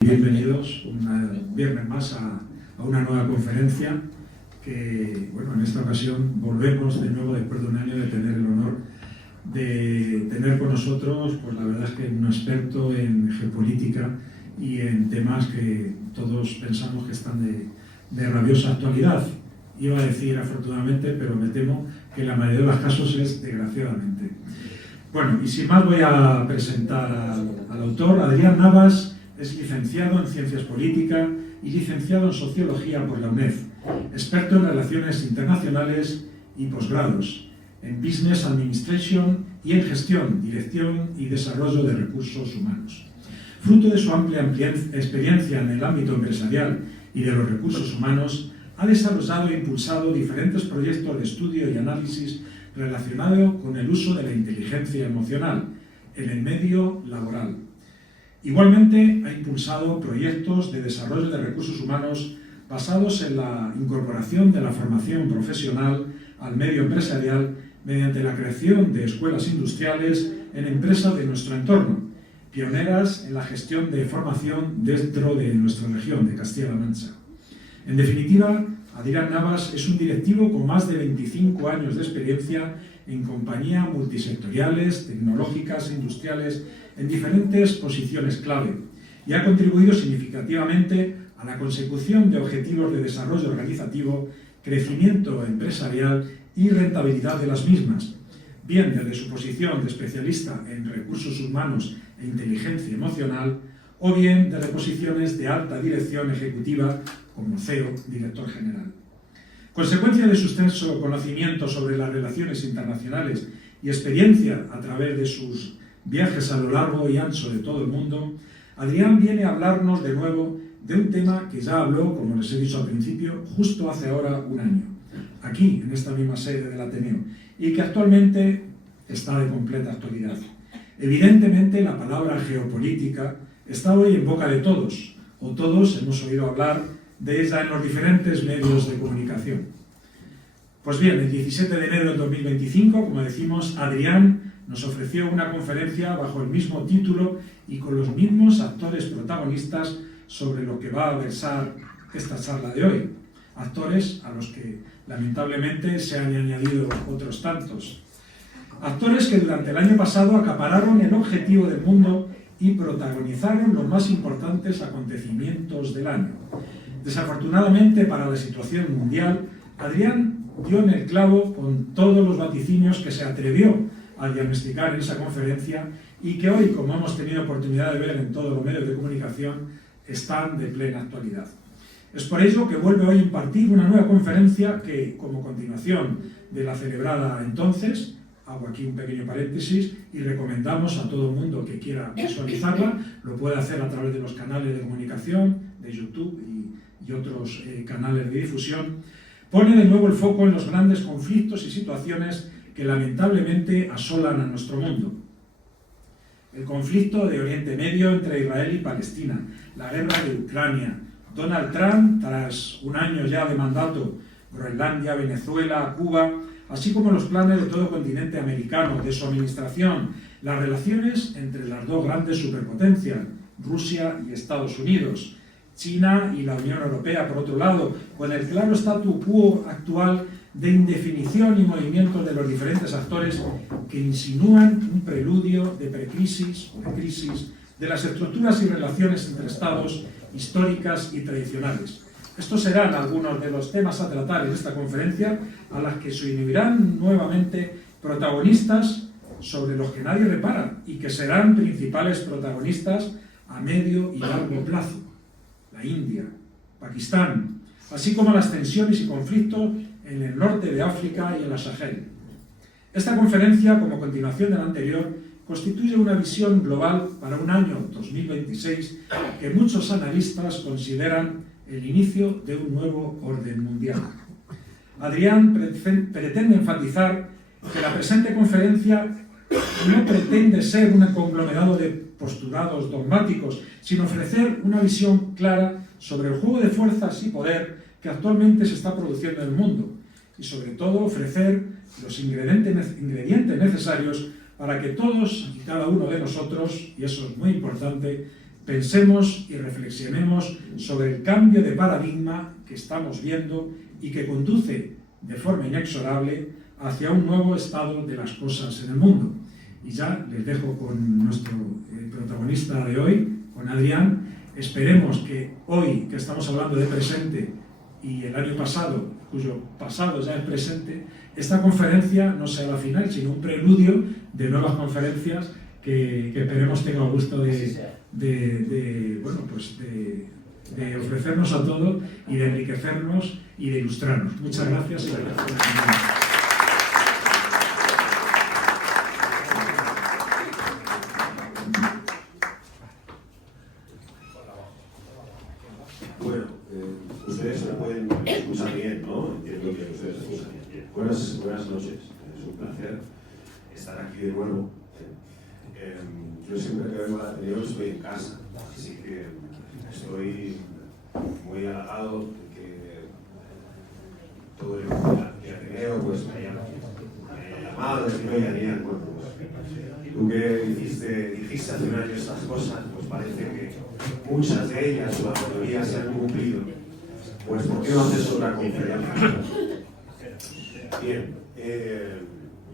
Bienvenidos un viernes más a una nueva conferencia que, bueno, en esta ocasión volvemos de nuevo después de un año de tener el honor de tener con nosotros, pues la verdad es que un experto en geopolítica y en temas que todos pensamos que están de rabiosa actualidad. Iba a decir afortunadamente, pero me temo que en la mayoría de los casos es desgraciadamente. Bueno, y sin más voy a presentar al autor. Adrián Navas es licenciado en Ciencias Políticas y licenciado en Sociología por la UNED, experto en Relaciones Internacionales y posgrados, en Business Administration y en Gestión, Dirección y Desarrollo de Recursos Humanos. Fruto de su amplia experiencia en el ámbito empresarial y de los recursos humanos, ha desarrollado e impulsado diferentes proyectos de estudio y análisis relacionados con el uso de la inteligencia emocional en el medio laboral. Igualmente, ha impulsado proyectos de desarrollo de recursos humanos basados en la incorporación de la formación profesional al medio empresarial mediante la creación de escuelas industriales en empresas de nuestro entorno, pioneras en la gestión de formación dentro de nuestra región de Castilla-La Mancha. En definitiva, Adrián Navas es un directivo con más de 25 años de experiencia en compañías multisectoriales, tecnológicas, industriales, en diferentes posiciones clave, y ha contribuido significativamente a la consecución de objetivos de desarrollo organizativo, crecimiento empresarial y rentabilidad de las mismas, bien desde su posición de especialista en recursos humanos e inteligencia emocional, o bien desde posiciones de alta dirección ejecutiva como CEO, director general. Consecuencia de su extenso conocimiento sobre las relaciones internacionales y experiencia a través de sus viajes a lo largo y ancho de todo el mundo, Adrián viene a hablarnos de nuevo de un tema que ya habló, como les he dicho al principio, justo hace ahora un año, aquí, en esta misma sede del Ateneo, y que actualmente está de completa actualidad. Evidentemente, la palabra geopolítica está hoy en boca de todos, o todos hemos oído hablar de ella en los diferentes medios de comunicación. Pues bien, el 17 de enero de 2025, como decimos, Adrián nos ofreció una conferencia bajo el mismo título y con los mismos actores protagonistas sobre lo que va a versar esta charla de hoy. Actores a los que lamentablemente se han añadido otros tantos. Actores que durante el año pasado acapararon el objetivo del mundo y protagonizaron los más importantes acontecimientos del año. Desafortunadamente para la situación mundial, Adrián dio en el clavo con todos los vaticinios que se atrevió a diagnosticar en esa conferencia y que hoy, como hemos tenido oportunidad de ver en todos los medios de comunicación, están de plena actualidad. Es por ello que vuelve hoy a impartir una nueva conferencia que, como continuación de la celebrada entonces, hago aquí un pequeño paréntesis y recomendamos a todo el mundo que quiera visualizarla, lo puede hacer a través de los canales de comunicación, de YouTube y otros canales de difusión, pone de nuevo el foco en los grandes conflictos y situaciones que lamentablemente asolan a nuestro mundo. El conflicto de Oriente Medio entre Israel y Palestina, la guerra de Ucrania, Donald Trump, tras un año ya de mandato, Groenlandia, Venezuela, Cuba, así como los planes de todo el continente americano de su administración, las relaciones entre las dos grandes superpotencias, Rusia y Estados Unidos, China y la Unión Europea, por otro lado, con el claro statu quo actual de indefinición y movimiento de los diferentes actores que insinúan un preludio de precrisis o de crisis de las estructuras y relaciones entre estados históricas y tradicionales. Estos serán algunos de los temas a tratar en esta conferencia, a las que se unirán nuevamente protagonistas sobre los que nadie repara y que serán principales protagonistas a medio y largo plazo: la India, Pakistán, así como las tensiones y conflictos en el norte de África y en la Sahel. Esta conferencia, como continuación de la anterior, constituye una visión global para un año 2026 que muchos analistas consideran el inicio de un nuevo orden mundial. Adrián pretende enfatizar que la presente conferencia no pretende ser un conglomerado de postulados dogmáticos, sino ofrecer una visión clara sobre el juego de fuerzas y poder que actualmente se está produciendo en el mundo, y sobre todo ofrecer los ingredientes necesarios para que todos y cada uno de nosotros, y eso es muy importante, pensemos y reflexionemos sobre el cambio de paradigma que estamos viendo y que conduce de forma inexorable hacia un nuevo estado de las cosas en el mundo. Y ya les dejo con nuestro protagonista de hoy, con Adrián. Esperemos que hoy, que estamos hablando de presente, y el año pasado, cuyo pasado ya es presente, esta conferencia no sea la final, sino un preludio de nuevas conferencias que esperemos tenga el gusto de ofrecernos a todos y de enriquecernos y de ilustrarnos. Muchas gracias y gracias por la ustedes me pueden escuchar bien, ¿no? Entiendo que ustedes escuchan bien. Buenas noches, es un placer estar aquí de nuevo. Yo siempre que vengo a la Ateneo estoy en casa, así que estoy muy halagado de que todo el Ateneo pues, me haya llamado, decirme, oye, Daniel, bueno, pues, tú que dijiste hace un año estas cosas, pues parece que muchas de ellas o la mayoría se han cumplido. Pues, ¿por qué no haces otra conferencia? Bien,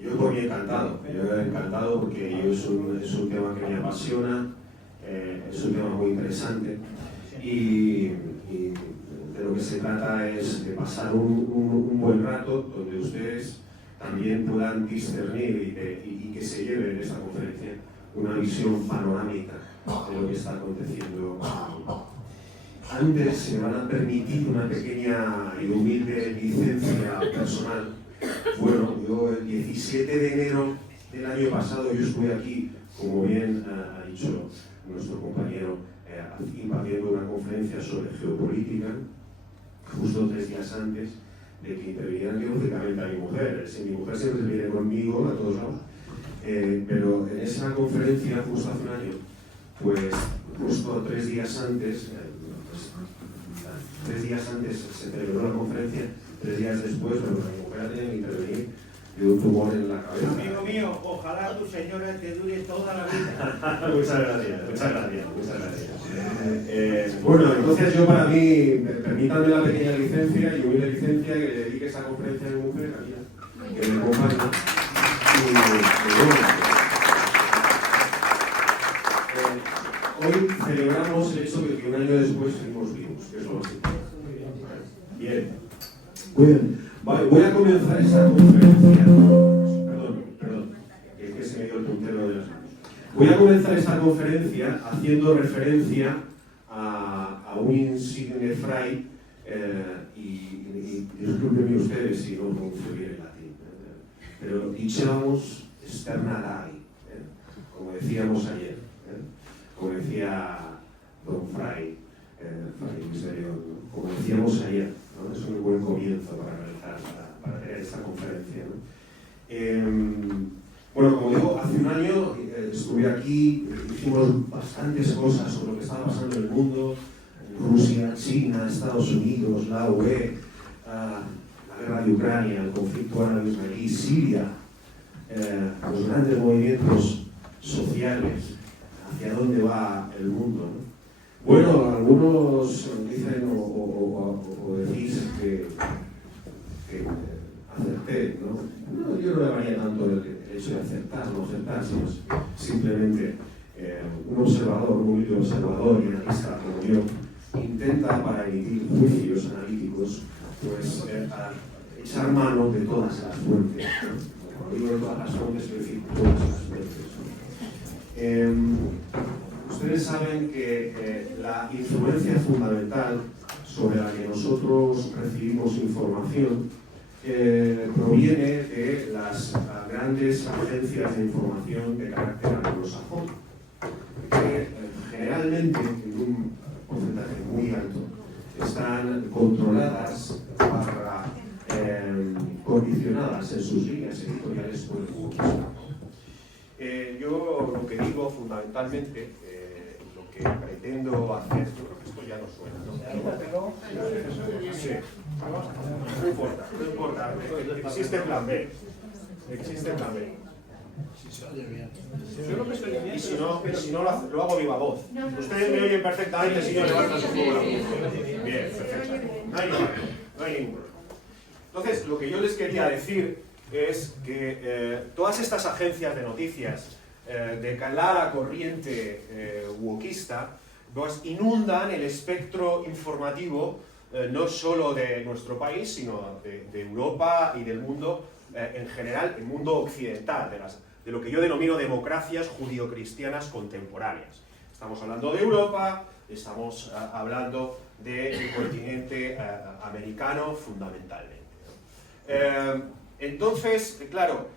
yo por mí encantado. Yo encantado porque es un tema que me apasiona, es un tema muy interesante y de lo que se trata es de pasar un buen rato donde ustedes también puedan discernir y que se lleven en esta conferencia una visión panorámica de lo que está aconteciendo. Antes se me van a permitir una pequeña y humilde licencia personal. Bueno, yo el 17 de enero del año pasado yo estuve aquí, como bien ha dicho nuestro compañero, impartiendo una conferencia sobre geopolítica, justo 3 días antes de que interviniera quirúrgicamente a mi mujer. Mi mujer siempre viene conmigo a todos lados, pero en esa conferencia, justo hace un año, pues justo 3 días antes, 3 días antes se celebró la conferencia, 3 días después, bueno, mi mujer tenía que intervenir de un tumor en la cabeza. Amigo mío, ojalá tu señora te dure toda la vida. Muchas gracias, muchas gracias, muchas gracias. Bueno, entonces yo para mí, permítanme la pequeña licencia y humilde licencia que le dedique esta conferencia a mi mujer, a ella, que me acompaña. Hoy celebramos el hecho de que un año después seguimos vivos, que es lo más importante. Bien. Muy bien. Vale, voy a comenzar esta conferencia. Perdón, es que se me dio el puntero de las manos. Voy a comenzar esta conferencia haciendo referencia a un insigne fray, y discúlpenme ustedes si no pronuncio bien el latín, pero dicevamos sternadai, como decíamos ayer. Como decía don Fray Misterio, como decíamos ayer, ¿no? Es un buen comienzo para tener esta conferencia, ¿no? Bueno, como digo, hace un año estuve aquí, hicimos bastantes cosas sobre lo que estaba pasando en el mundo, Rusia, China, Estados Unidos, la UE, la guerra de Ucrania, el conflicto árabe-israelí, Siria, los grandes movimientos sociales, hacia dónde va el mundo, ¿no? Bueno, algunos dicen o decís que acerté, ¿no? Yo no llamaría tanto el hecho de acertar, no acertar, sino simplemente un observador, un humilde observador y analista como yo, intenta para emitir juicios analíticos, pues echar mano de todas las fuentes, ¿no? Cuando digo de todas las fuentes, es decir, todas las fuentes, ¿no? Ustedes saben que la influencia fundamental sobre la que nosotros recibimos información proviene de las grandes agencias de información de carácter anglosajón, que generalmente, en un porcentaje muy alto, están controladas, condicionadas en sus líneas editoriales por el comunismo. Yo lo que digo fundamentalmente, lo que pretendo hacer, yo creo que esto ya no suena, ¿no? Sí. No importa, existe plan B. Existe plan B. Y si no lo hago viva voz. Ustedes me oyen perfectamente si yo levanto su poco la voz. Bien, perfecto. No hay ningún problema. Entonces, lo que yo les quería decir es que todas estas agencias de noticias de calada corriente wokista pues inundan el espectro informativo no solo de nuestro país, sino de Europa y del mundo en general, el mundo occidental, de lo que yo denomino democracias judio-cristianas contemporáneas. Estamos hablando de Europa, estamos hablando del continente americano fundamentalmente. Entonces, claro,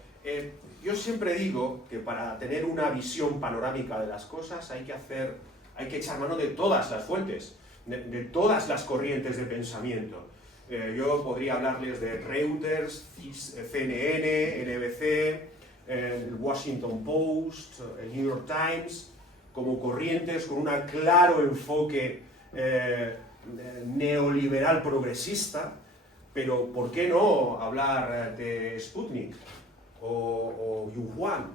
yo siempre digo que para tener una visión panorámica de las cosas hay que echar mano de todas las fuentes, de todas las corrientes de pensamiento. Yo podría hablarles de Reuters, CNN, NBC, el Washington Post, el New York Times, como corrientes con un claro enfoque neoliberal progresista, pero ¿por qué no hablar de Sputnik o Yuhuan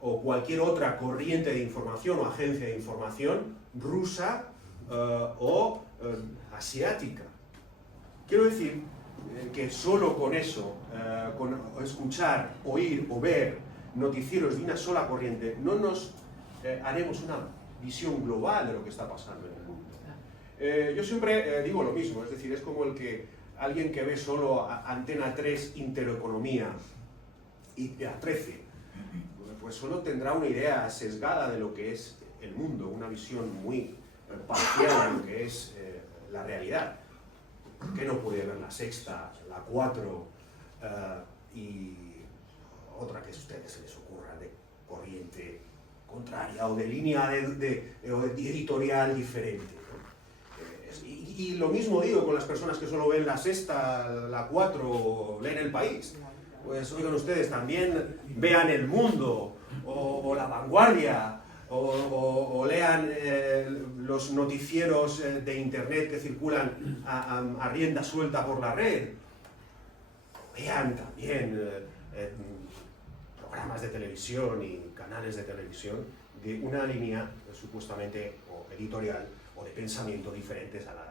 o cualquier otra corriente de información o agencia de información rusa o asiática? Quiero decir que solo con eso, con escuchar, oír o ver noticieros de una sola corriente, no nos haremos una visión global de lo que está pasando en el mundo. Yo siempre digo lo mismo, es decir, es como alguien que ve solo Antena 3 Intereconomía y a 13, pues solo tendrá una idea sesgada de lo que es el mundo, una visión muy parcial de lo que es la realidad. ¿Por qué no puede ver la Sexta, la 4 y otra que a ustedes se les ocurra de corriente contraria o de línea de editorial diferente, ¿no? Y lo mismo digo con las personas que solo ven la Sexta, la 4 o leen El País. Pues oigan ustedes, también vean El Mundo o La Vanguardia o lean los noticieros de internet que circulan a rienda suelta por la red. Vean también programas de televisión y canales de televisión de una línea supuestamente o editorial o de pensamiento diferentes a la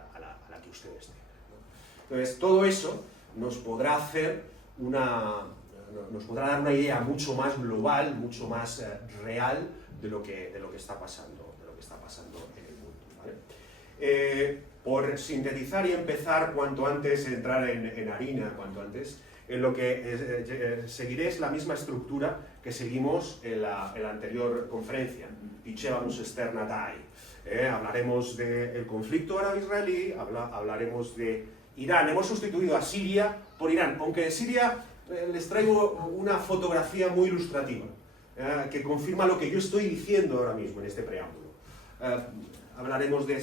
que ustedes tengan, ¿no? Entonces, todo eso nos podrá dar una idea mucho más global, mucho más real de lo que está pasando en el mundo, ¿vale? Por sintetizar y empezar cuanto antes, entrar en harina cuanto antes, en lo que seguiré es la misma estructura que seguimos en la anterior conferencia, Dicevamos Externatai. Hablaremos del conflicto árabe-israelí, hablaremos de Irán. Hemos sustituido a Siria por Irán, aunque de Siria les traigo una fotografía muy ilustrativa, que confirma lo que yo estoy diciendo ahora mismo en este preámbulo. Hablaremos de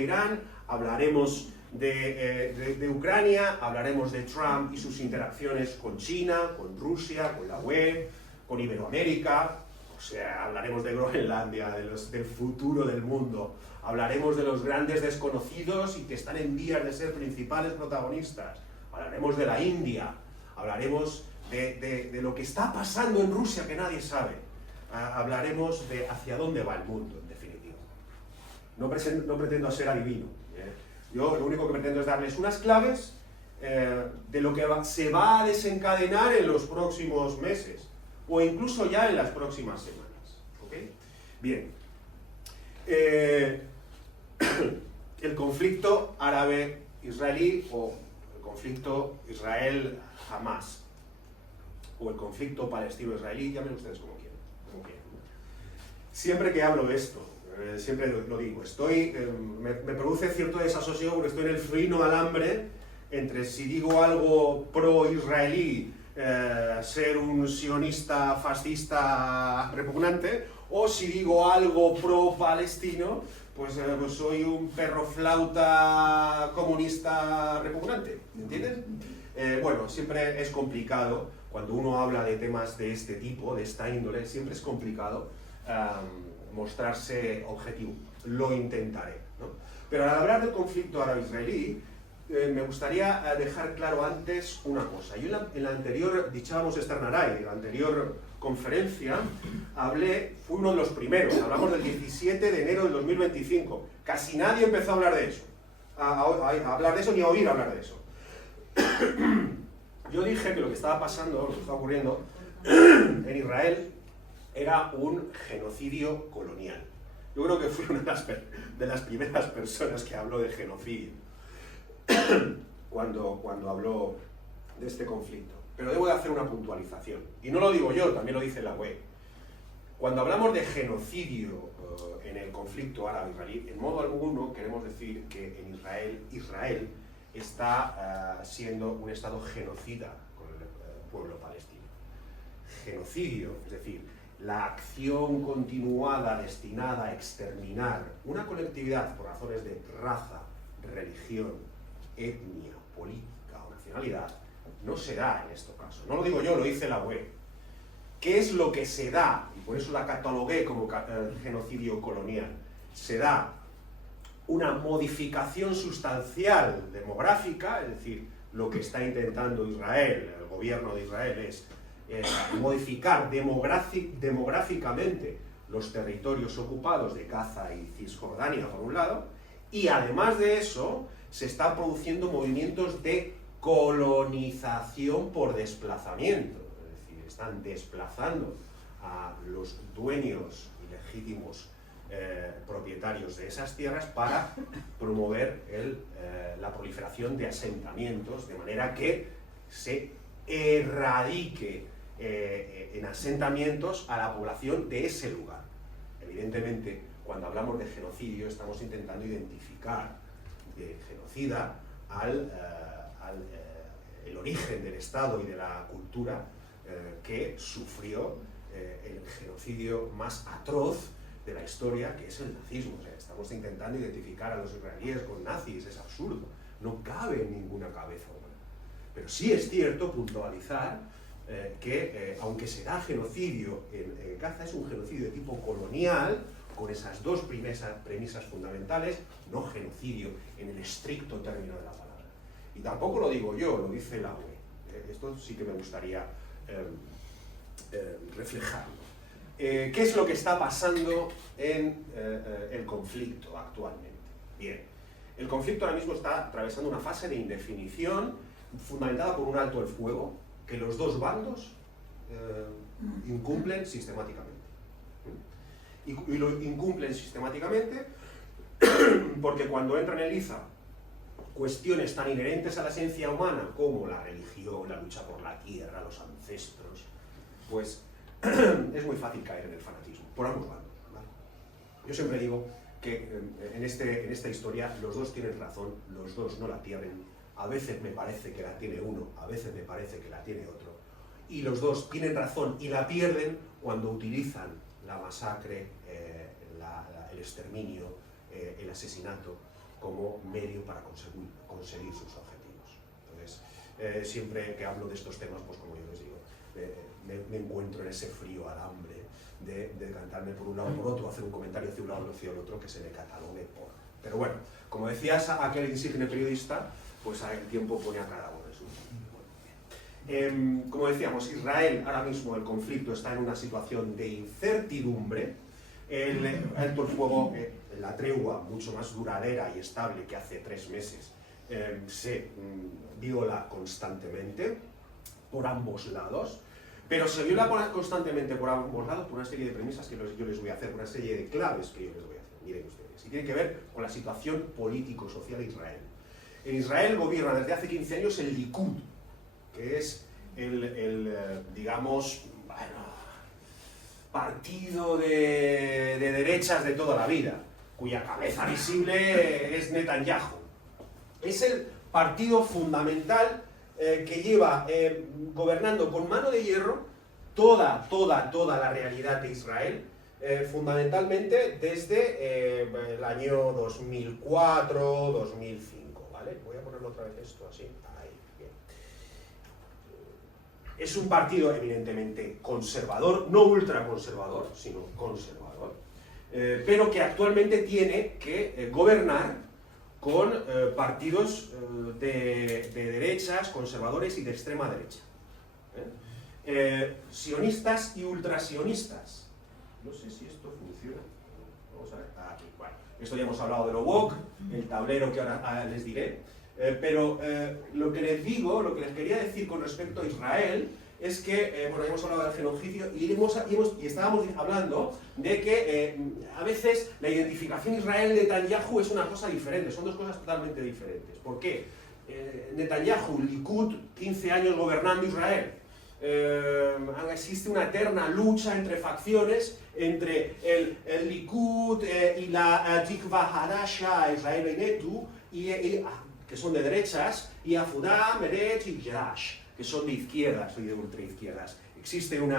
Irán, hablaremos de Ucrania, hablaremos de Trump y sus interacciones con China, con Rusia, con la UE, con Iberoamérica, o sea, hablaremos de Groenlandia, del futuro del mundo, hablaremos de los grandes desconocidos y que están en vías de ser principales protagonistas, hablaremos de la India, hablaremos de lo que está pasando en Rusia que nadie sabe, hablaremos de hacia dónde va el mundo, en definitiva. No pretendo ser adivino. Yo lo único que pretendo es darles unas claves de lo que se va a desencadenar en los próximos meses, o incluso ya en las próximas semanas. ¿Okay? Bien. El conflicto árabe-israelí, o el conflicto Israel-Hamás, o el conflicto palestino-israelí, llamen ustedes como quieran. Siempre que hablo de esto, siempre lo digo, me produce cierto desasosiego porque estoy en el fino alambre entre si digo algo pro-israelí, ser un sionista fascista repugnante, o si digo algo pro-palestino, pues soy un perro flauta comunista repugnante, ¿entienden? Bueno, siempre es complicado, cuando uno habla de temas de este tipo, de esta índole, siempre es complicado mostrarse objetivo. Lo intentaré, ¿no? Pero al hablar del conflicto árabe-israelí, me gustaría dejar claro antes una cosa. Yo en la anterior, dichábamos Externaray, en la anterior conferencia, fui uno de los primeros, hablamos del 17 de enero del 2025. Casi nadie empezó a hablar de eso, a hablar de eso ni a oír hablar de eso. Yo dije que lo que estaba pasando, lo que estaba ocurriendo en Israel era un genocidio colonial. Yo creo que fui una de las primeras personas que habló de genocidio cuando habló de este conflicto. Pero debo de hacer una puntualización. Y no lo digo yo, también lo dice la UE. Cuando hablamos de genocidio en el conflicto árabe-israelí, en modo alguno queremos decir que en Israel está siendo un estado genocida con el pueblo palestino. Genocidio, es decir, la acción continuada destinada a exterminar una colectividad por razones de raza, religión, etnia, política o nacionalidad, no se da en este caso. No lo digo yo, lo dice la UE. ¿Qué es lo que se da? Y por eso la catalogué como genocidio colonial. Se da una modificación sustancial demográfica, es decir, lo que está intentando Israel, el gobierno de Israel, es modificar demográficamente los territorios ocupados de Gaza y Cisjordania, por un lado, y además de eso, se están produciendo movimientos de colonización por desplazamiento, es decir, están desplazando a los dueños ilegítimos propietarios de esas tierras para promover la proliferación de asentamientos, de manera que se erradique en asentamientos a la población de ese lugar. Evidentemente, cuando hablamos de genocidio, estamos intentando identificar de genocida el origen del Estado y de la cultura que sufrió el genocidio más atroz de la historia, que es el nazismo. O sea, estamos intentando identificar a los israelíes con nazis, es absurdo, no cabe en ninguna cabeza humana. Pero sí es cierto puntualizar que aunque se da genocidio en Gaza, es un genocidio de tipo colonial, con esas dos premisas fundamentales, no genocidio en el estricto término de la palabra. Y tampoco lo digo yo, lo dice la UE. Esto sí que me gustaría reflejarlo. ¿Qué es lo que está pasando en el conflicto actualmente? Bien, el conflicto ahora mismo está atravesando una fase de indefinición fundamentada por un alto el fuego que los dos bandos incumplen sistemáticamente. Y lo incumplen sistemáticamente porque cuando entran en liza cuestiones tan inherentes a la esencia humana como la religión, la lucha por la tierra, los ancestros, pues es muy fácil caer en el fanatismo, por ambos bandos, ¿vale? Yo siempre digo que en esta historia los dos tienen razón, los dos no la pierden, a veces me parece que la tiene uno, a veces me parece que la tiene otro, y los dos tienen razón y la pierden cuando utilizan la masacre, el exterminio, el asesinato como medio para conseguir sus objetivos. Entonces, siempre que hablo de estos temas, pues como yo les digo, me encuentro en ese frío alambre de decantarme por un lado o por otro, hacer un comentario hacia un lado o hacia el otro que se me catalogue por. Pero bueno, como decías aquel insigne periodista, pues el tiempo pone a cada uno en su sitio. Como decíamos, Israel ahora mismo el conflicto está en una situación de incertidumbre. El alto el fuego, la tregua mucho más duradera y estable que hace 3 meses, se viola constantemente por ambos lados, pero se viola constantemente por ambos lados por una serie de premisas que yo les voy a hacer, una serie de claves que yo les voy a hacer. Miren ustedes, y tiene que ver con la situación político-social de Israel. En Israel gobierna desde hace 15 años el Likud, que es digamos, bueno, partido de derechas de toda la vida, cuya cabeza visible es Netanyahu. Es el partido fundamental que lleva gobernando con mano de hierro toda la realidad de Israel, fundamentalmente desde el año 2004, 2005, ¿vale? Voy a ponerlo otra vez esto así, ahí, bien. Es un partido evidentemente conservador, no ultraconservador, sino conservador, pero que actualmente tiene que gobernar con partidos de derechas, conservadores y de extrema derecha. Sionistas y ultrasionistas. No sé si esto funciona. Vamos a ver. Aquí, bueno. Esto ya hemos hablado de lo woke, el tablero que ahora les diré. Pero lo que les digo, lo que les quería decir con respecto a Israel, es que, bueno, hemos hablado del genocidio y estábamos hablando de que a veces la identificación Israel-Netanyahu es una cosa diferente, son dos cosas totalmente diferentes. ¿Por qué? Netanyahu, Likud, 15 años gobernando Israel. Existe una eterna lucha entre facciones, entre el Likud y la Tikva Hadasha, Israel Beinetu, que son de derechas, y Afudá, Meretz y Jerash, que son de izquierdas y de ultraizquierdas. Existe un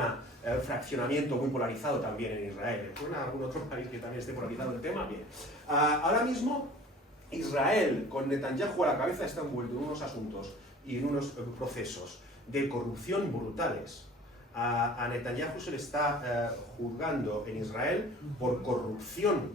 fraccionamiento muy polarizado también en Israel. ¿En algún otro país que también esté polarizado el tema? Bien. Ahora mismo, Israel, con Netanyahu a la cabeza, está envuelto en unos asuntos y en unos procesos de corrupción brutales. A Netanyahu se le está juzgando en Israel por corrupción.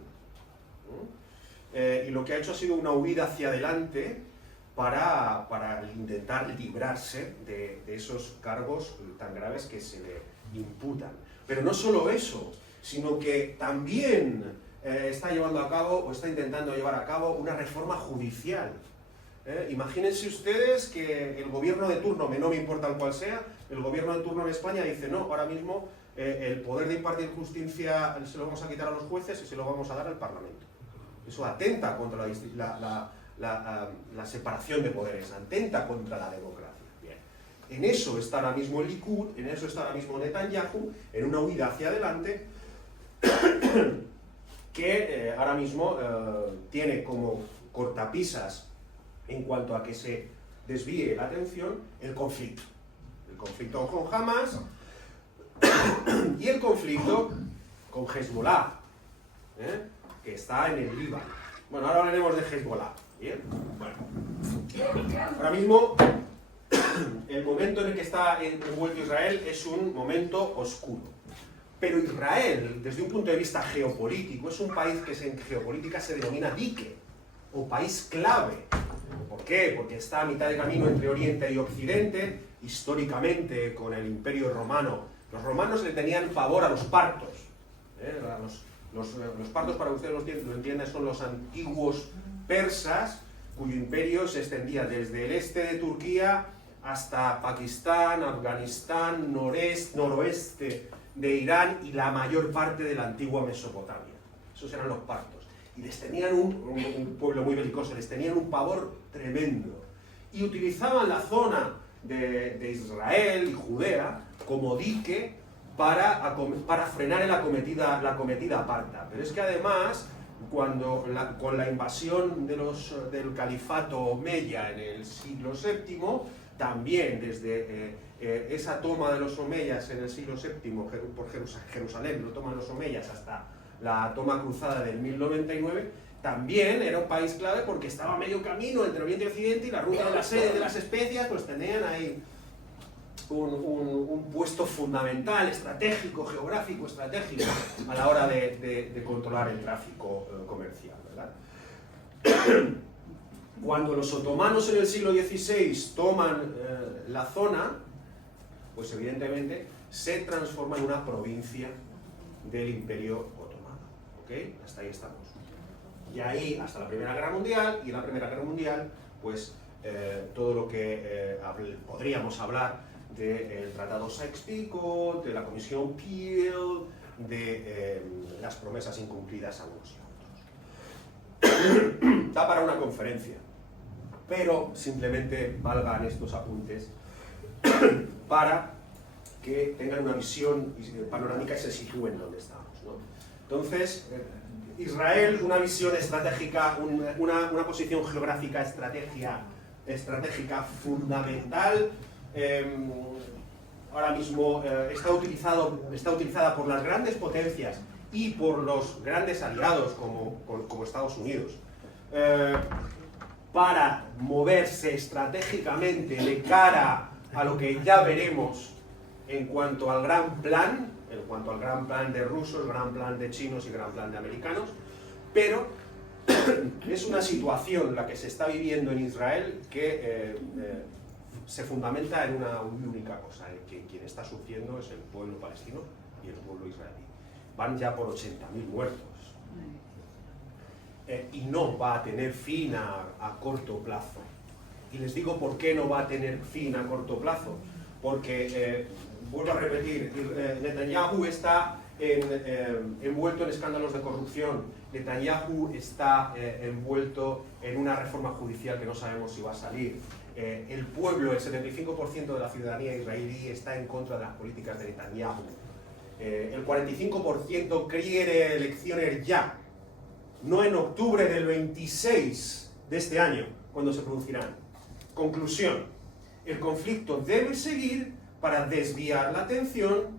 Y lo que ha hecho ha sido una huida hacia adelante para intentar librarse de esos cargos tan graves que se le imputan. Pero no solo eso, sino que también está llevando a cabo, o está intentando llevar a cabo, una reforma judicial. Imagínense ustedes que el gobierno de turno, no me importa el cual sea, el gobierno de turno en España dice, no, ahora mismo el poder de impartir justicia se lo vamos a quitar a los jueces y se lo vamos a dar al Parlamento. Eso atenta contra la separación de poderes, atenta contra la democracia. Bien. En eso está ahora mismo el Likud, en eso está ahora mismo Netanyahu, en una huida hacia adelante que ahora mismo tiene como cortapisas en cuanto a que se desvíe la atención el conflicto con Hamas y el conflicto con Hezbollah, que está en el Líbano. Bueno, ahora hablaremos de Hezbollah. Bien, bueno. Ahora mismo el momento en el que está envuelto Israel es un momento oscuro. Pero Israel, desde un punto de vista geopolítico, es un país que en geopolítica se denomina dique, o país clave. ¿Por qué? Porque está a mitad de camino entre Oriente y Occidente, históricamente con el Imperio Romano. Los romanos le tenían pavor a los partos. Los partos, para que ustedes lo entiendan, son los antiguos persas, cuyo imperio se extendía desde el este de Turquía hasta Pakistán, Afganistán, noroeste de Irán y la mayor parte de la antigua Mesopotamia. Esos eran los partos. Y les tenían un pueblo muy belicoso, les tenían un pavor tremendo. Y utilizaban la zona de Israel y Judea como dique para frenar la cometida parta. Pero es que además, con la invasión del califato omeya en el siglo VII, también desde esa toma de los omeyas en el siglo VII por Jerusalén, lo toman los omeyas hasta la toma cruzada del 1099, también era un país clave porque estaba a medio camino entre Oriente y Occidente y la ruta de la sede de las especias, pues tenían ahí un puesto fundamental, estratégico, geográfico, estratégico, a la hora de controlar el tráfico comercial, ¿verdad? Cuando los otomanos en el siglo XVI toman la zona, pues evidentemente se transforma en una provincia del Imperio Otomano. ¿Ok? Hasta ahí estamos. Y ahí hasta la Primera Guerra Mundial, y en la Primera Guerra Mundial, pues todo lo que podríamos hablar del Tratado Sykes-Picot, de la Comisión Peel, de las promesas incumplidas a unos y a otros. Da para una conferencia, pero simplemente valgan estos apuntes para que tengan una visión panorámica y se sitúen donde estamos, ¿no? Entonces, Israel, una visión estratégica, una posición geográfica estratégica fundamental. Ahora mismo está utilizada por las grandes potencias y por los grandes aliados como Estados Unidos para moverse estratégicamente de cara a lo que ya veremos en cuanto al gran plan de rusos, gran plan de chinos y gran plan de americanos, pero es una situación la que se está viviendo en Israel que se fundamenta en una única cosa, en que quien está sufriendo es el pueblo palestino y el pueblo israelí. Van ya por 80.000 muertos. Y no va a tener fin a corto plazo. Y les digo por qué no va a tener fin a corto plazo. Porque, vuelvo a repetir, Netanyahu está envuelto en escándalos de corrupción. Netanyahu está envuelto en una reforma judicial que no sabemos si va a salir. El pueblo, el 75% de la ciudadanía israelí está en contra de las políticas de Netanyahu. El 45% quiere elecciones ya, no en octubre del 26 de este año, cuando se producirán. Conclusión, el conflicto debe seguir para desviar la atención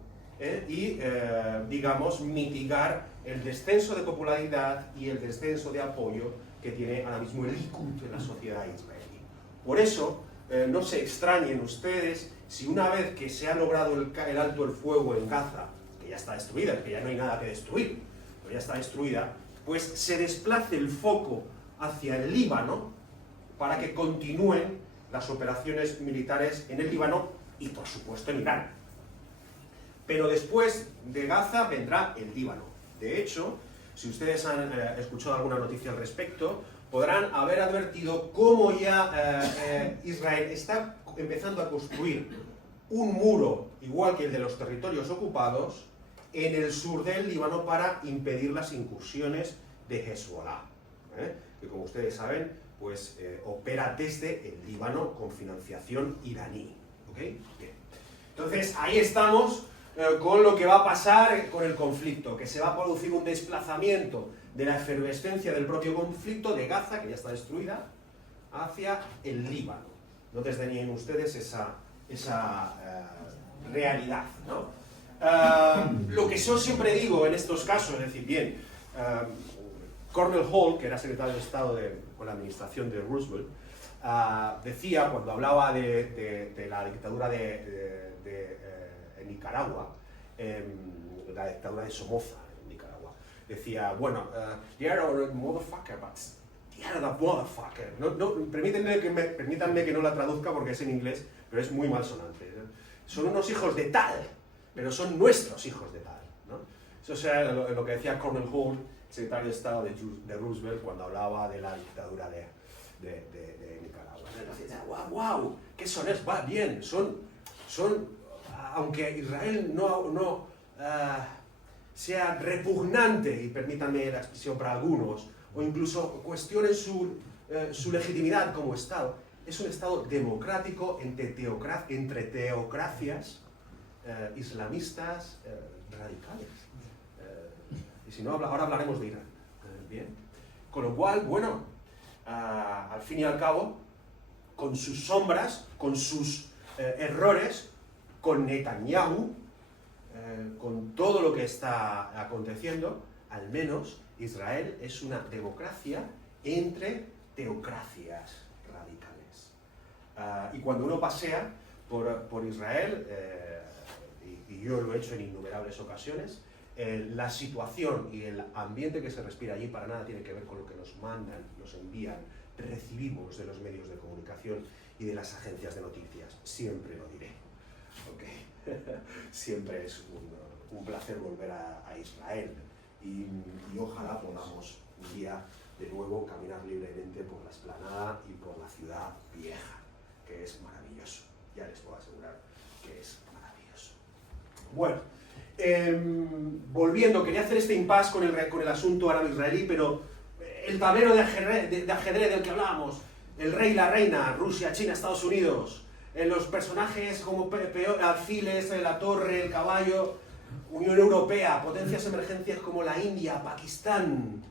digamos, mitigar el descenso de popularidad y el descenso de apoyo que tiene ahora mismo el Likud en la sociedad israelí. Por eso, no se extrañen ustedes si una vez que se ha logrado el alto el fuego en Gaza, que ya está destruida, que ya no hay nada que destruir, pero ya está destruida, pues se desplace el foco hacia el Líbano para que continúen las operaciones militares en el Líbano y, por supuesto, en Irán. Pero después de Gaza vendrá el Líbano. De hecho, si ustedes han escuchado alguna noticia al respecto, podrán haber advertido cómo ya Israel está empezando a construir un muro, igual que el de los territorios ocupados, en el sur del Líbano para impedir las incursiones de Hezbollah, que como ustedes saben, pues opera desde el Líbano con financiación iraní. ¿Okay? Bien. Entonces, ahí estamos con lo que va a pasar con el conflicto, que se va a producir un desplazamiento de la efervescencia del propio conflicto de Gaza, que ya está destruida, hacia el Líbano. No desdeñen ustedes esa realidad, ¿no? Lo que yo siempre digo en estos casos, es decir, bien, Cornell Hall, que era secretario de Estado con la administración de Roosevelt, decía, cuando hablaba de la dictadura en Nicaragua, la dictadura de Somoza en Nicaragua, decía, bueno, they are a motherfucker, but they are the motherfucker. Permítanme que no la traduzca porque es en inglés, pero es muy malsonante. Son unos hijos de tal, pero son nuestros hijos de tal, ¿no? Eso es lo que decía Cornell Hall, secretario de Estado de Roosevelt, cuando hablaba de la dictadura de Nicaragua. Decía, wow, ¿qué son? Va bien, son aunque Israel no sea repugnante, y permítanme la expresión para algunos, o incluso cuestionen su legitimidad como Estado, es un Estado democrático entre teocracias islamistas radicales. Y si no, ahora hablaremos de Irán. Bien. Con lo cual, bueno, al fin y al cabo, con sus sombras, con sus errores, con Netanyahu, con todo lo que está aconteciendo, al menos Israel es una democracia entre teocracias radicales. Y cuando uno pasea por Israel, y yo lo he hecho en innumerables ocasiones, la situación y el ambiente que se respira allí para nada tiene que ver con lo que nos mandan, nos envían, recibimos de los medios de comunicación y de las agencias de noticias. Siempre lo diré. Okay. Siempre es un placer volver a Israel y ojalá podamos un día de nuevo caminar libremente por la explanada y por la ciudad vieja, que es maravilloso. Ya les puedo asegurar que es maravilloso. Bueno, volviendo, quería hacer este impasse con el asunto árabe-israelí, pero el tablero de ajedrez del que hablábamos, el rey y la reina, Rusia, China, Estados Unidos, los personajes como alfiles, la torre, el caballo, Unión Europea, potencias emergencias como la India, Pakistán,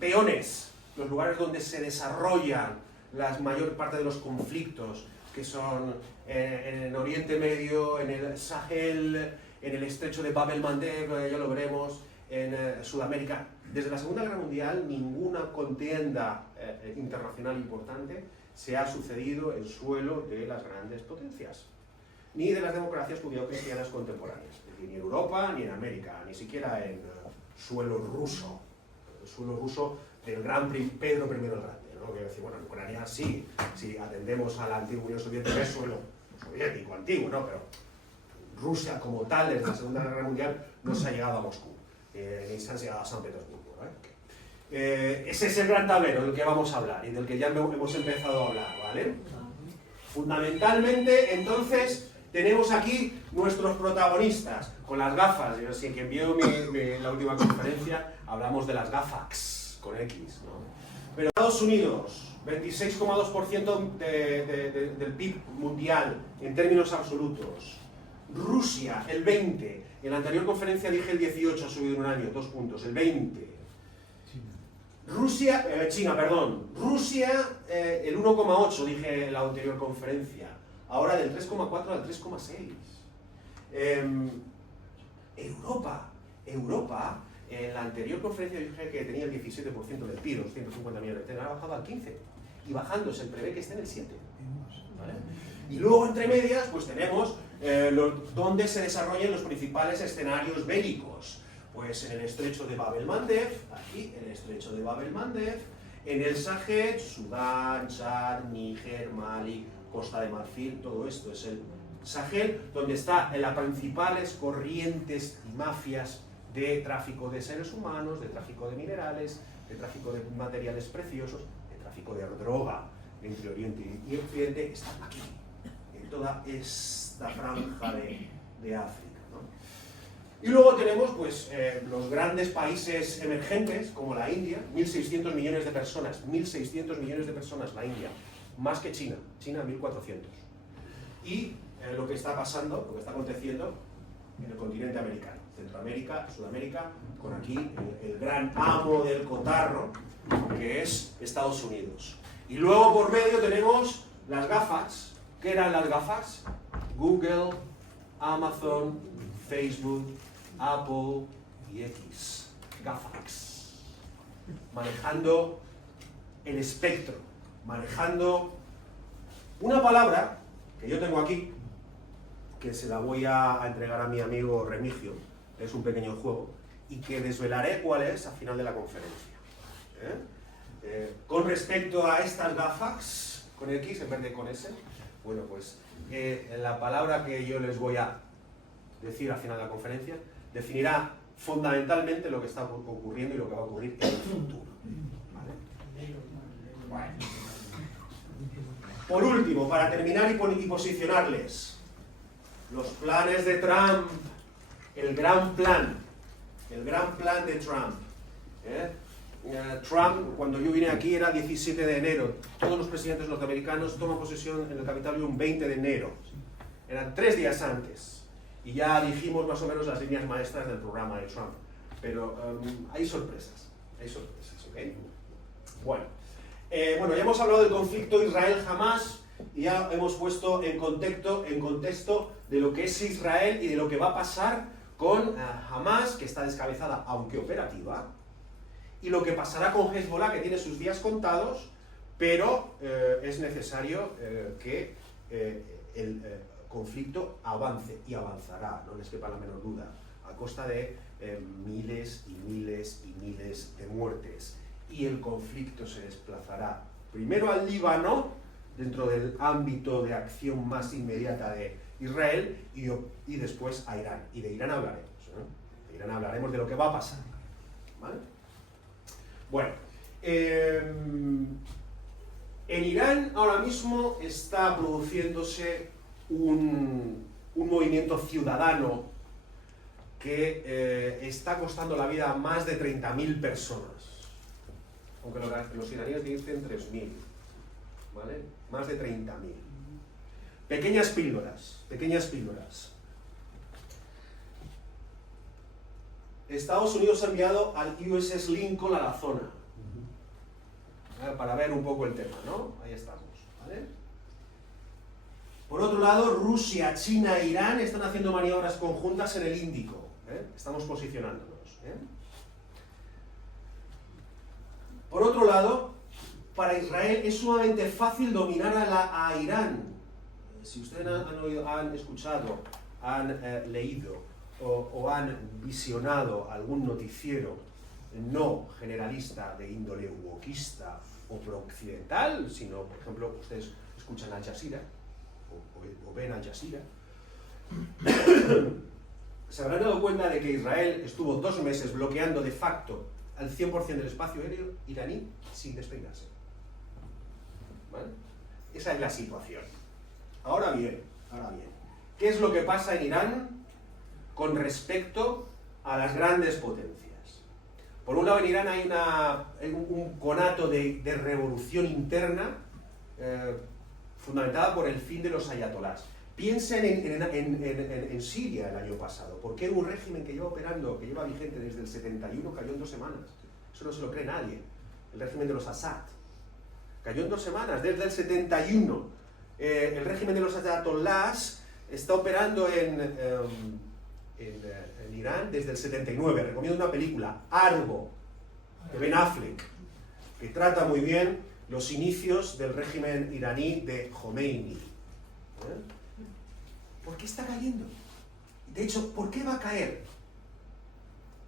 peones, los lugares donde se desarrollan la mayor parte de los conflictos, que son en el Oriente Medio, en el Sahel, en el estrecho de Bab el-Mandeb, ya lo veremos, en Sudamérica. Desde la Segunda Guerra Mundial, ninguna contienda internacional importante se ha sucedido en suelo de las grandes potencias, ni de las democracias judío-cristianas contemporáneas, ni en Europa, ni en América, ni siquiera en suelo ruso del gran Pedro I el Grande, ¿no? Que decir, bueno, en Ucrania sí, si atendemos a la antigua Unión Soviética es suelo soviético, antiguo, ¿no? Pero Rusia como tal, desde la Segunda Guerra Mundial, no se ha llegado a Moscú, ni se ha llegado a San Petersburgo, ese es el gran tablero del que vamos a hablar y del que ya hemos empezado a hablar, ¿vale? Fundamentalmente, entonces, tenemos aquí nuestros protagonistas, con las gafas. Yo sé que vio la última conferencia, hablamos de las gafas, con X, ¿no? Pero Estados Unidos, 26,2% del PIB mundial, en términos absolutos. Rusia, el 20%. En la anterior conferencia dije el 18%, ha subido en un año, 2 puntos, el 20%. China, Rusia, el 1,8 dije en la anterior conferencia, ahora del 3,4 al 3,6. Europa, en la anterior conferencia dije que tenía el 17% del PIB, los 150 millones, ha bajado al 15%, y bajando se prevé que esté en el 7%. ¿Vale? Y luego entre medias, pues tenemos donde se desarrollan los principales escenarios bélicos. Pues en el estrecho de Bab el-Mandeb, aquí, en el estrecho de Bab el-Mandeb, en el Sahel, Sudán, Chad, Níger, Mali, Costa de Marfil, todo esto es el Sahel, donde están las principales corrientes y mafias de tráfico de seres humanos, de tráfico de minerales, de tráfico de materiales preciosos, de tráfico de droga entre Oriente y Occidente, están aquí, en toda esta franja de África. Y luego tenemos pues, los grandes países emergentes, como la India, 1.600 millones de personas, 1.600 millones de personas la India, más que China, China 1.400. Y lo que está pasando, lo que está aconteciendo en el continente americano, Centroamérica, Sudamérica, con aquí el gran amo del cotarro, que es Estados Unidos. Y luego por medio tenemos las gafas. ¿Qué eran las gafas? Google, Amazon, Facebook, Apple y X, GAFAX, manejando el espectro, manejando una palabra que yo tengo aquí, que se la voy a entregar a mi amigo Remigio, es un pequeño juego, y que desvelaré cuál es al final de la conferencia. Con respecto a estas GAFAX, con X en vez de con S, bueno, pues la palabra que yo les voy a decir al final de la conferencia definirá fundamentalmente lo que está ocurriendo y lo que va a ocurrir en el futuro. ¿Vale? Bueno. Por último, para terminar y posicionarles, los planes de Trump, el gran plan de Trump. Trump, cuando yo vine aquí, era 17 de enero. Todos los presidentes norteamericanos toman posesión en el Capitolio un 20 de enero. Eran 3 días antes. Y ya dijimos más o menos las líneas maestras del programa de Trump. Pero hay sorpresas, ¿ok? Bueno, ya hemos hablado del conflicto Israel-Hamás y ya hemos puesto en contexto de lo que es Israel y de lo que va a pasar con Hamás, que está descabezada, aunque operativa, y lo que pasará con Hezbollah, que tiene sus días contados, pero es necesario que el conflicto avance y avanzará, no les quepa la menor duda, a costa de miles y miles y miles de muertes. Y el conflicto se desplazará primero al Líbano, dentro del ámbito de acción más inmediata de Israel, y después a Irán. Y de Irán hablaremos, ¿no? De Irán hablaremos de lo que va a pasar. ¿Vale? Bueno, en Irán ahora mismo está produciéndose un movimiento ciudadano que está costando la vida a más de 30.000 personas, aunque los iraníes dicen 3.000, ¿vale? Más de 30.000. Pequeñas píldoras. Estados Unidos ha enviado al USS Lincoln a la zona, para ver un poco el tema, ¿no? Ahí estamos, ¿vale? Por otro lado, Rusia, China e Irán están haciendo maniobras conjuntas en el Índico. Estamos posicionándonos. Por otro lado, para Israel es sumamente fácil dominar a Irán. Si ustedes han escuchado, han leído o han visionado algún noticiero no generalista de índole wokista o pro-occidental, sino, por ejemplo, ustedes escuchan Al Jazeera o ven Al Jazeera, se habrán dado cuenta de que Israel estuvo 2 meses bloqueando de facto al 100% del espacio aéreo iraní sin despeinarse. ¿Vale? Esa es la situación. Ahora bien, ¿qué es lo que pasa en Irán con respecto a las grandes potencias? Por un lado, en Irán hay un conato de revolución interna fundamentada por el fin de los ayatolás. Piensen en Siria el año pasado, porque era un régimen que lleva operando, que lleva vigente desde el 71, cayó en 2 semanas. Eso no se lo cree nadie. El régimen de los Assad cayó en 2 semanas, desde el 71. El régimen de los ayatolás está operando en Irán desde el 79. Recomiendo una película, Argo, de Ben Affleck, que trata muy bien los inicios del régimen iraní de Khomeini. ¿Por qué está cayendo? De hecho, ¿por qué va a caer?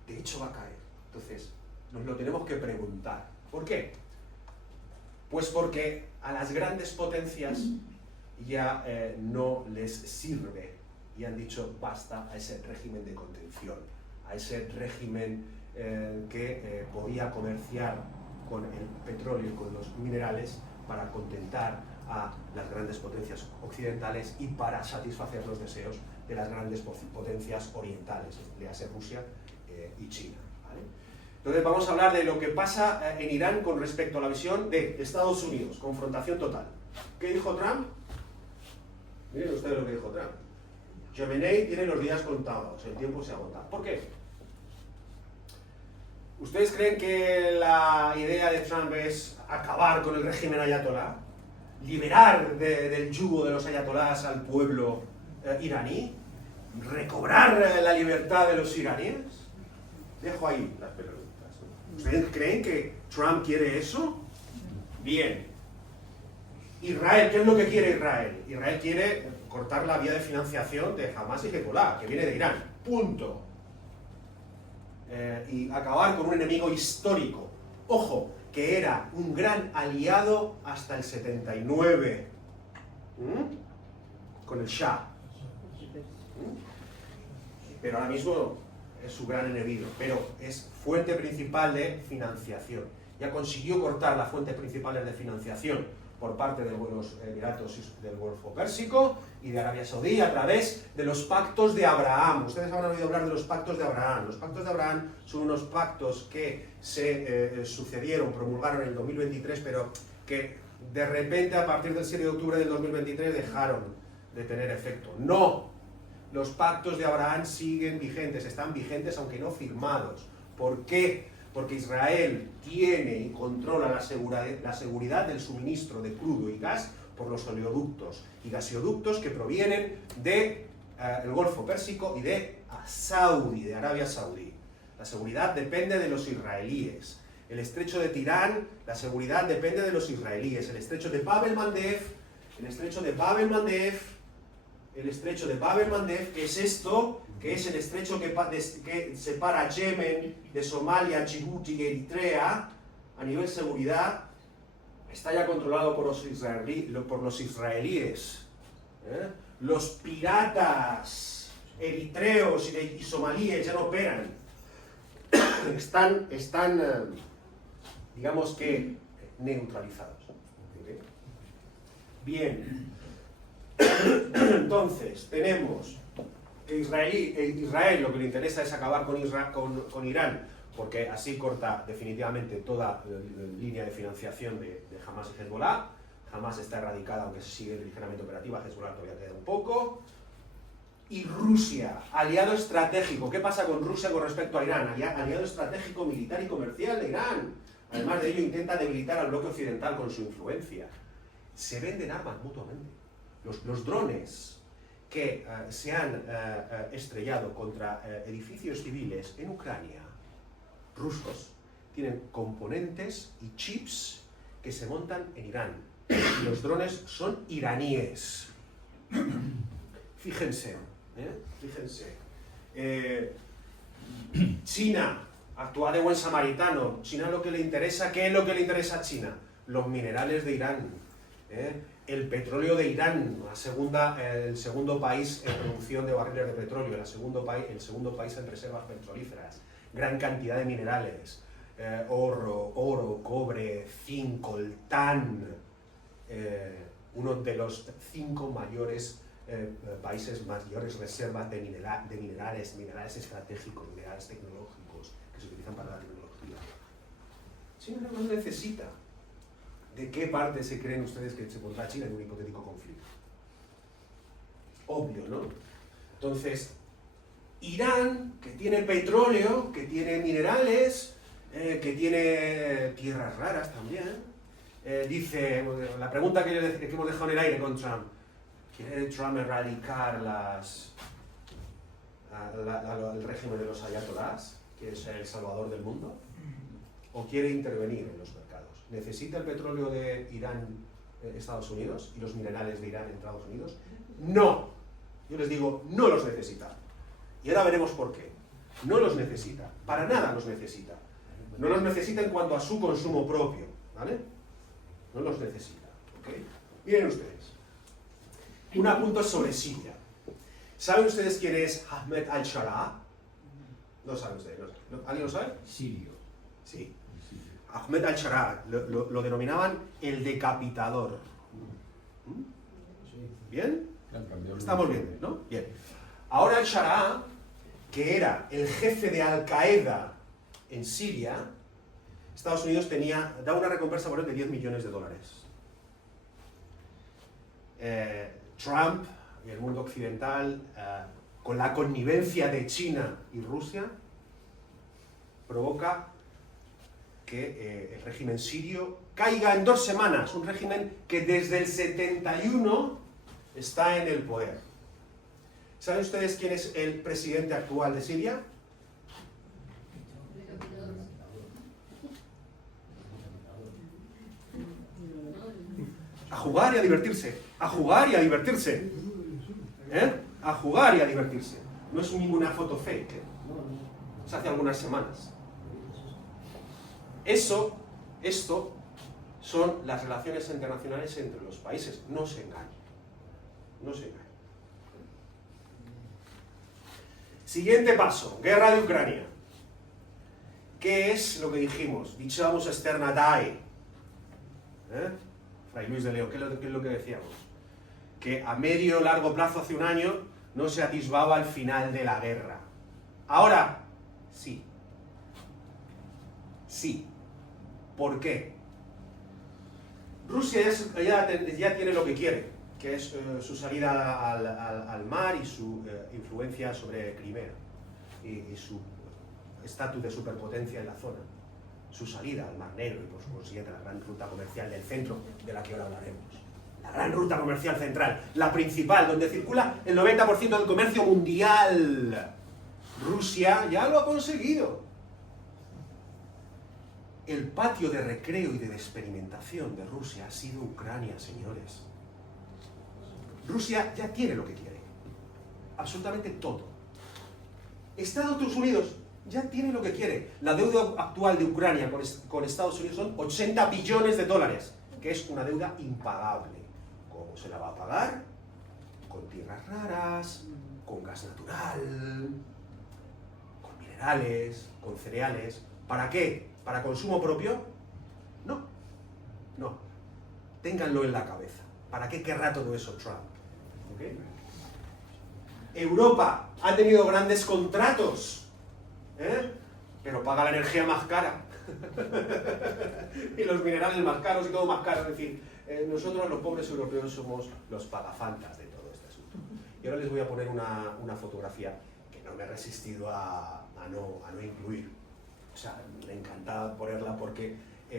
De hecho, va a caer. Entonces, nos lo tenemos que preguntar. ¿Por qué? Pues porque a las grandes potencias ya no les sirve y han dicho basta a ese régimen de contención, a ese régimen que podía comerciar con el petróleo y con los minerales para contentar a las grandes potencias occidentales y para satisfacer los deseos de las grandes potencias orientales, léase Rusia y China. ¿Vale? Entonces vamos a hablar de lo que pasa en Irán con respecto a la visión de Estados Unidos, confrontación total. ¿Qué dijo Trump? Miren ustedes lo que dijo Trump. Khamenei tiene los días contados, el tiempo se agota. ¿Por qué? ¿Ustedes creen que la idea de Trump es acabar con el régimen ayatolá? ¿Liberar del yugo de los ayatolás al pueblo iraní? ¿Recobrar la libertad de los iraníes? Dejo ahí las preguntas. ¿Ustedes creen que Trump quiere eso? Bien. Israel, ¿qué es lo que quiere Israel? Israel quiere cortar la vía de financiación de Hamas y Hezbollah, que viene de Irán. Punto. Y acabar con un enemigo histórico. Ojo, que era un gran aliado hasta el 79. Con el Shah. Pero ahora mismo es su gran enemigo. Pero es fuente principal de financiación. Ya consiguió cortar las fuentes principales de financiación por parte de los Emiratos del Golfo Pérsico y de Arabia Saudí a través de los pactos de Abraham. Ustedes habrán oído hablar de los pactos de Abraham. Los pactos de Abraham son unos pactos que se sucedieron, promulgaron en el 2023, pero que de repente a partir del 7 de octubre del 2023 dejaron de tener efecto. No, los pactos de Abraham siguen vigentes, están vigentes aunque no firmados. ¿Por qué? Porque Israel tiene y controla la seguridad del suministro de crudo y gas por los oleoductos y gasoductos que provienen del Golfo Pérsico y de Saudi, de Arabia Saudí. La seguridad depende de los israelíes. El estrecho de Tirán, la seguridad depende de los israelíes. El estrecho de Bab el-Mandeb, ¿qué es esto? Que es el estrecho que separa Yemen de Somalia, Djibouti y Eritrea, a nivel seguridad, está ya controlado por los israelíes. Los piratas eritreos y somalíes ya no operan. Están digamos que, neutralizados. Bien. Entonces, tenemos que Israel lo que le interesa es acabar con Irán, porque así corta definitivamente toda línea de financiación de Hamas y Hezbollah. Hamas está erradicada, aunque se sigue ligeramente operativa, Hezbollah todavía queda un poco. Y Rusia, aliado estratégico. ¿Qué pasa con Rusia con respecto a Irán? Aliado estratégico, militar y comercial de Irán. Además de ello, intenta debilitar al bloque occidental con su influencia. Se venden armas mutuamente. Los drones que se han estrellado contra edificios civiles en Ucrania, rusos, tienen componentes y chips que se montan en Irán. Los drones son iraníes. Fíjense. China actúa de buen samaritano. China lo que le interesa, ¿qué es lo que le interesa a China? Los minerales de Irán, el petróleo de Irán, el segundo país en producción de barriles de petróleo, el segundo país en reservas petrolíferas, gran cantidad de minerales, oro, cobre, zinc, coltán, uno de los 5 mayores países mayores reservas de minerales estratégicos, minerales tecnológicos que se utilizan para la tecnología. China no necesita. ¿De qué parte se creen ustedes que se pondrá China en un hipotético conflicto? Obvio, ¿no? Entonces, Irán, que tiene petróleo, que tiene minerales, que tiene tierras raras también, dice, la pregunta que hemos dejado en el aire con Trump, ¿quiere Trump erradicar el régimen de los ayatolás, que es el salvador del mundo? ¿O quiere intervenir en los mercados? ¿Necesita el petróleo de Irán Estados Unidos y los minerales de Irán en Estados Unidos? No. Yo les digo, no los necesita. Y ahora veremos por qué. No los necesita. Para nada los necesita. No los necesita en cuanto a su consumo propio. ¿Vale? No los necesita. ¿Ok? Miren ustedes. Un apunto sobre Siria. ¿Saben ustedes quién es Ahmed al-Sharaa? No saben ustedes. ¿No? ¿Alguien lo sabe? Sirio. Sí. Ahmed al-Sharaa lo denominaban el decapitador. ¿Bien? Estamos bien, ¿no? Bien. Ahora al-Sharaa, que era el jefe de Al-Qaeda en Siria, Estados Unidos da una recompensa por él de $10 millones. Trump y el mundo occidental, con la connivencia de China y Rusia, provoca que el régimen sirio caiga en 2 semanas, un régimen que desde el 71 está en el poder. ¿Saben ustedes quién es el presidente actual de Siria? A jugar y a divertirse, a jugar y a divertirse, a jugar y a divertirse. No es ninguna foto fake, es hace algunas semanas. Esto son las relaciones internacionales entre los países. No se engañen. No se engañen. Siguiente paso, guerra de Ucrania. ¿Qué es lo que dijimos? Diciamo esterna dai. Fray Luis de León, ¿qué es lo que decíamos? Que a medio o largo plazo, hace un año, no se atisbaba el final de la guerra. Ahora, sí. Sí. ¿Por qué? Rusia ya tiene lo que quiere, que es su salida al mar y su influencia sobre Crimea y su estatus de superpotencia en la zona, su salida al Mar Negro y por su consiguiente la gran ruta comercial del centro, de la que ahora hablaremos. La gran ruta comercial central, la principal, donde circula el 90% del comercio mundial. Rusia ya lo ha conseguido. El patio de recreo y de experimentación de Rusia ha sido Ucrania, señores. Rusia ya tiene lo que quiere. Absolutamente todo. Estados Unidos ya tiene lo que quiere. La deuda actual de Ucrania con Estados Unidos son $80 billones, que es una deuda impagable. ¿Cómo se la va a pagar? Con tierras raras, con gas natural, con minerales, con cereales. ¿Para qué? ¿Para consumo propio? No. No. Ténganlo en la cabeza. ¿Para qué querrá todo eso Trump? ¿Okay? Europa ha tenido grandes contratos, pero paga la energía más cara. Y los minerales más caros y todo más caro. Es decir, nosotros los pobres europeos somos los pagafantas de todo este asunto. Y ahora les voy a poner una fotografía que no me he resistido a no incluir. O sea, me encanta ponerla porque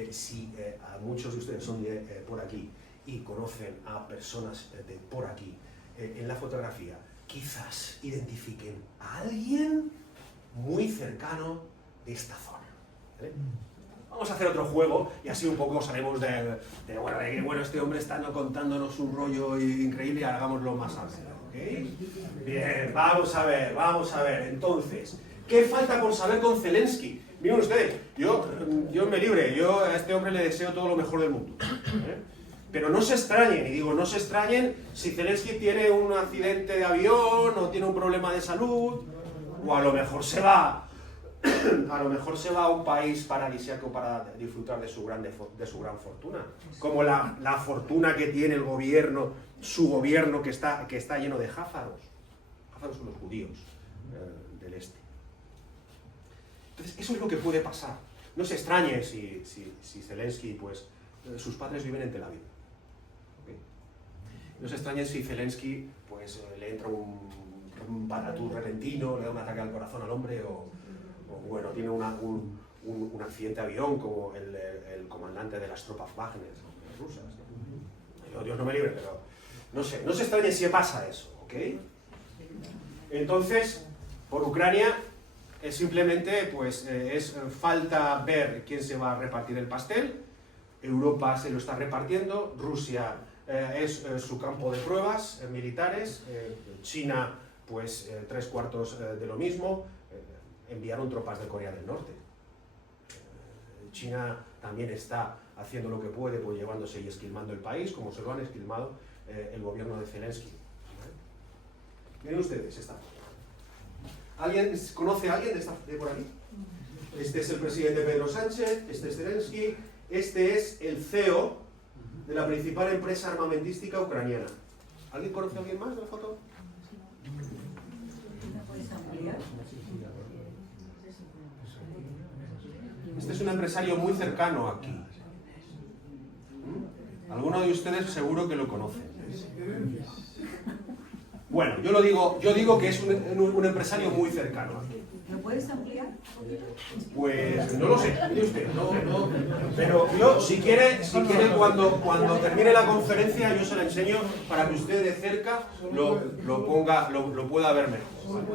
si a muchos de ustedes son de por aquí y conocen a personas de por aquí, en la fotografía quizás identifiquen a alguien muy cercano de esta zona. ¿Vale? Vamos a hacer otro juego y así un poco sabemos de que bueno, este hombre está contándonos un rollo increíble y hagámoslo más ameno. ¿Okay? Bien, vamos a ver. Entonces, ¿qué falta por saber con Zelensky? Miren ustedes, yo me libre, yo a este hombre le deseo todo lo mejor del mundo. Pero no se extrañen, y digo, no se extrañen si Zelensky tiene un accidente de avión o tiene un problema de salud, o a lo mejor se va a un país paradisíaco para disfrutar de su gran fortuna, como la fortuna que tiene el gobierno, su gobierno que está lleno de házaros. Házaros son los judíos del este. Entonces, eso es lo que puede pasar. No se extrañe si Zelensky, pues, sus padres viven en Tel Aviv. ¿Okay? No se extrañe si Zelensky, pues, le entra un patatús repentino, le da un ataque al corazón al hombre, o bueno, tiene un accidente de avión como el comandante de las tropas Wagner rusas. Dios no me libre, pero no se extrañe si pasa eso, ¿ok? Entonces, por Ucrania, es simplemente, pues, es falta ver quién se va a repartir el pastel. Europa se lo está repartiendo, Rusia es su campo de pruebas militares, China, pues, 3/4 de lo mismo, enviaron tropas de Corea del Norte. China también está haciendo lo que puede, pues, llevándose y esquilmando el país, como se lo han esquilmado el gobierno de Zelensky. Miren ustedes esta foto. ¿Alguien conoce a alguien de por aquí? Este es el presidente Pedro Sánchez, este es Zelensky, este es el CEO de la principal empresa armamentística ucraniana. ¿Alguien conoce a alguien más de la foto? Este es un empresario muy cercano aquí. Alguno de ustedes seguro que lo conocen. Bueno, yo digo que es un empresario muy cercano aquí. ¿Lo puedes ampliar? Pues no lo sé, mire usted, no, pero yo si quiere cuando termine la conferencia yo se la enseño para que usted de cerca lo pueda ver mejor.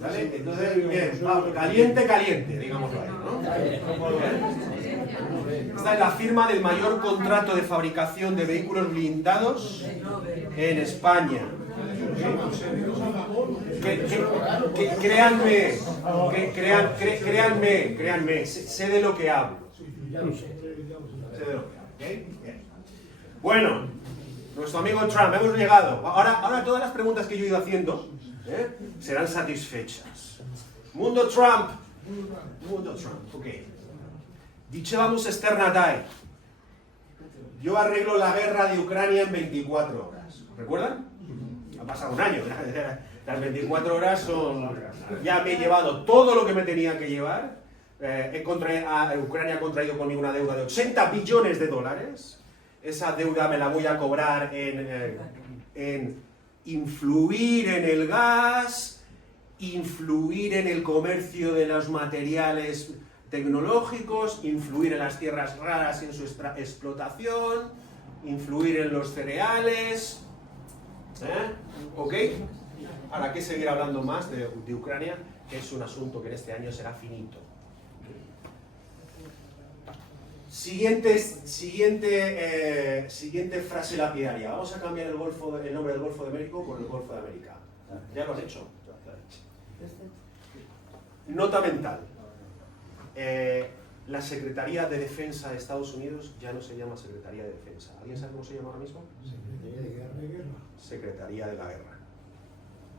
¿Vale? Entonces, bien, caliente, digámoslo ahí, ¿no? Esta es la firma del mayor contrato de fabricación de vehículos blindados en España. Créanme, sé de lo que hablo. Bueno, nuestro amigo Trump, hemos llegado. Ahora todas las preguntas que yo he ido haciendo serán satisfechas. Mundo Trump, ok. Dicevamos externa dai. Yo arreglo la guerra de Ucrania en 24 horas. ¿Recuerdan? Ha pasado un año. Las 24 horas son... Ya me he llevado todo lo que me tenía que llevar. Ucrania ha contraído conmigo una deuda de 80 billones de dólares. Esa deuda me la voy a cobrar en influir en el gas, influir en el comercio de los materiales tecnológicos, influir en las tierras raras y en su explotación, influir en los cereales. ¿Ok? ¿Para qué seguir hablando más de Ucrania? Que es un asunto que en este año será finito. Siguiente frase lapidaria. Vamos a cambiar el nombre del Golfo de México por el Golfo de América. ¿Ya lo has hecho? Nota mental. La Secretaría de Defensa de Estados Unidos ya no se llama Secretaría de Defensa. ¿Alguien sabe cómo se llama ahora mismo? Secretaría de la Guerra.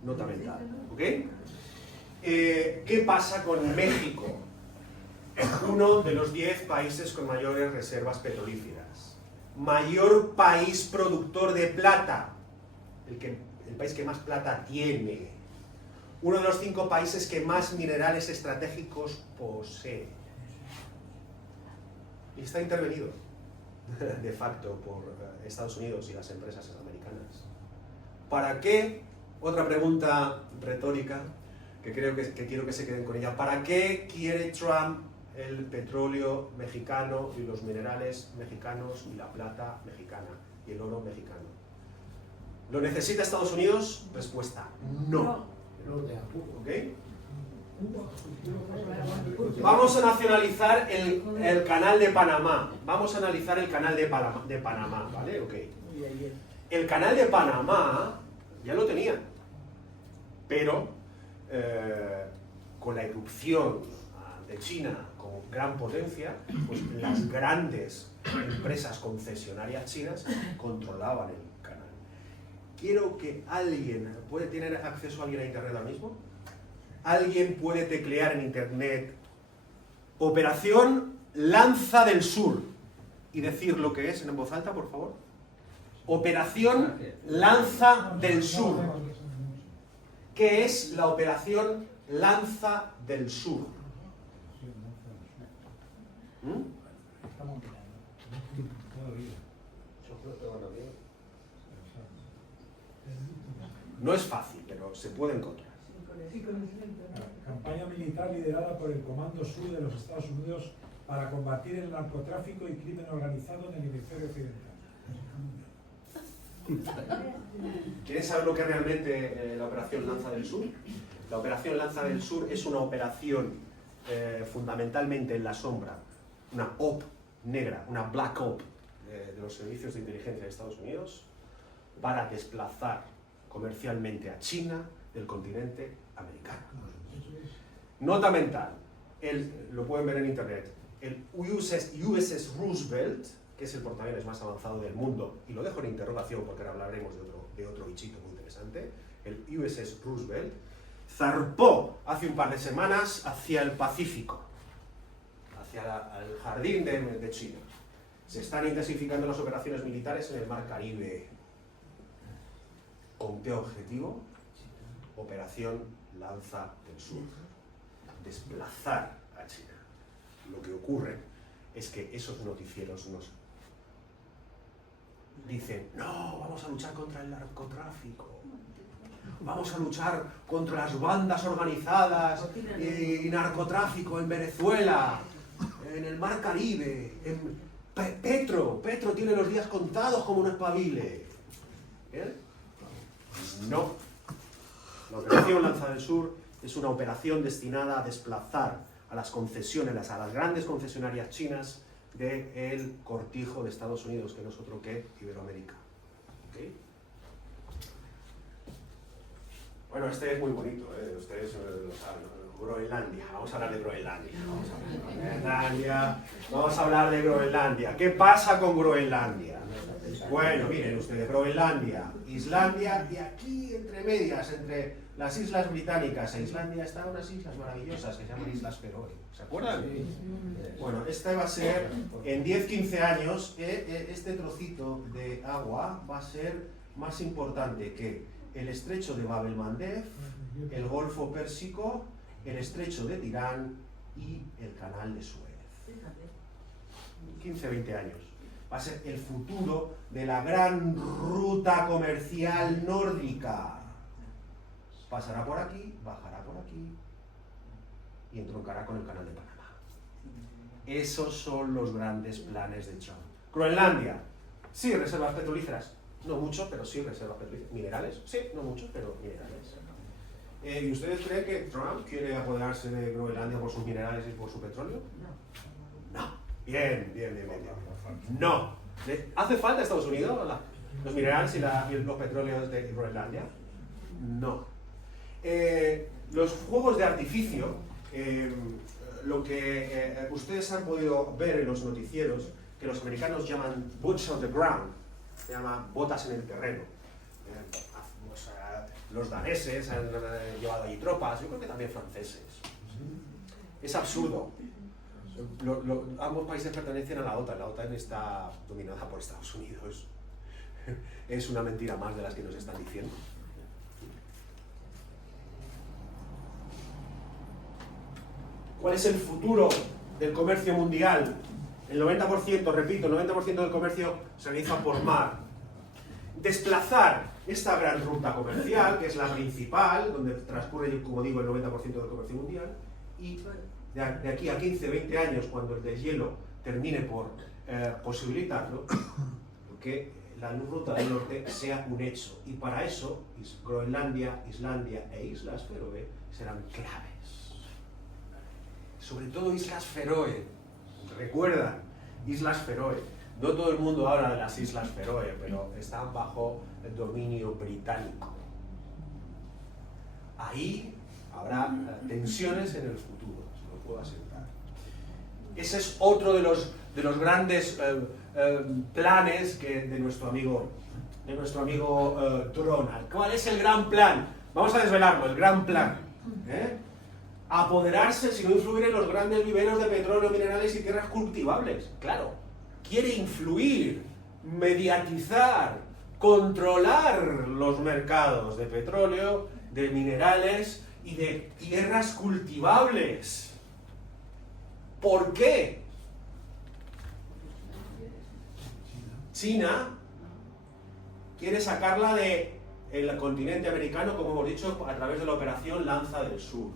Nota mental. ¿Ok? ¿Qué pasa con México? Uno de los 10 países con mayores reservas petrolíferas. Mayor país productor de plata. El país que más plata tiene. Uno de los 5 países que más minerales estratégicos posee. Y está intervenido, de facto, por Estados Unidos y las empresas americanas. ¿Para qué? Otra pregunta retórica, que quiero que se queden con ella. ¿Para qué quiere Trump el petróleo mexicano y los minerales mexicanos y la plata mexicana y el oro mexicano? ¿Lo necesita Estados Unidos? Respuesta, no. ¿Ok? Vamos a nacionalizar el canal de Panamá. Vamos a analizar el canal de Panamá, ¿vale? Ok. El canal de Panamá ya lo tenían, pero con la irrupción de China como gran potencia, pues las grandes empresas concesionarias chinas controlaban el canal. Quiero que alguien, ¿puede tener acceso alguien a internet ahora mismo? ¿Alguien puede teclear en internet Operación Lanza del Sur y decir lo que es en voz alta, por favor? Operación Lanza del Sur. ¿Qué es la Operación Lanza del Sur? No es fácil, pero se puede encontrar. Campaña militar liderada por el Comando Sur de los Estados Unidos para combatir el narcotráfico y crimen organizado en el hemisferio occidental. ¿Quieren saber lo que es realmente la Operación Lanza del Sur? La Operación Lanza del Sur es una operación fundamentalmente en la sombra, una OP negra, una Black OP de los servicios de inteligencia de Estados Unidos para desplazar comercialmente a China del continente americano. Nota mental, lo pueden ver en internet, el USS Roosevelt, que es el portaaviones más avanzado del mundo, y lo dejo en interrogación porque ahora hablaremos de otro bichito muy interesante, el USS Roosevelt, zarpó hace un par de semanas hacia el Pacífico, hacia el jardín de China. Se están intensificando las operaciones militares en el Mar Caribe. ¿Con qué objetivo? Operación Lanza del Sur. Desplazar a China. Lo que ocurre es que esos noticieros nos dicen, no, vamos a luchar contra el narcotráfico, vamos a luchar contra las bandas organizadas y narcotráfico en Venezuela, en el Mar Caribe, en Petro tiene los días contados como un espabile. ¿Bien? No. La Operación Lanza del Sur es una operación destinada a desplazar a las concesiones, a las grandes concesionarias chinas del cortijo de Estados Unidos, que no es otro que Iberoamérica. ¿Okay? Bueno, este es muy bonito, ustedes lo saben, ¿no? Groenlandia, vamos a hablar de Groenlandia. Vamos a hablar de Groenlandia. ¿Qué pasa con Groenlandia? Bueno, miren ustedes, Groenlandia, Islandia, y aquí entre medias, entre las Islas Británicas e Islandia, están unas islas maravillosas que se llaman Islas Feroe. ¿Se acuerdan? Bueno, esta va a ser, en 10-15 años, este trocito de agua va a ser más importante que el estrecho de Bab el-Mandeb, el Golfo Pérsico, el estrecho de Tirán y el canal de Suez. 15-20 años. Va a ser el futuro de la gran ruta comercial nórdica. Pasará por aquí, bajará por aquí y entroncará con el canal de Panamá. Esos son los grandes planes de Trump. Groenlandia, sí, reservas petrolíferas. No mucho, pero sí reservas petrolíferas. ¿Minerales? Sí, no mucho, pero minerales. ¿Y ustedes creen que Trump quiere apoderarse de Groenlandia por sus minerales y por su petróleo? No. Bien. No. ¿Hace falta a Estados Unidos los minerales y los petróleos de Groenlandia? No. Los fuegos de artificio, lo que ustedes han podido ver en los noticieros, que los americanos llaman boots on the ground, se llama botas en el terreno. Los daneses han llevado allí tropas, yo creo que también franceses. Es absurdo. Ambos países pertenecen a la OTAN está dominada por Estados Unidos. Es una mentira más de las que nos están diciendo. ¿Cuál es el futuro del comercio mundial? El 90%, repito, el 90% del comercio se realiza por mar. Desplazar esta gran ruta comercial, que es la principal, donde transcurre, como digo, el 90% del comercio mundial, y de aquí a 15-20 años, cuando el deshielo termine por posibilitarlo, que la ruta del norte sea un hecho. Y para eso, Groenlandia, Islandia e Islas Feroe serán claves. Sobre todo Islas Feroe. Recuerdan, Islas Feroe. No todo el mundo habla de las Islas Feroe, pero están bajo el dominio británico. Ahí habrá tensiones en el futuro. puedo asentar. Ese es otro de los grandes planes de nuestro amigo Donald. ¿Cuál es el gran plan? Vamos a desvelarlo, el gran plan. Apoderarse, si no influir en los grandes viveros de petróleo, minerales y tierras cultivables. Claro, quiere influir, mediatizar, controlar los mercados de petróleo, de minerales y de tierras cultivables. ¿Por qué? China quiere sacarla del continente americano, como hemos dicho, a través de la operación Lanza del Sur.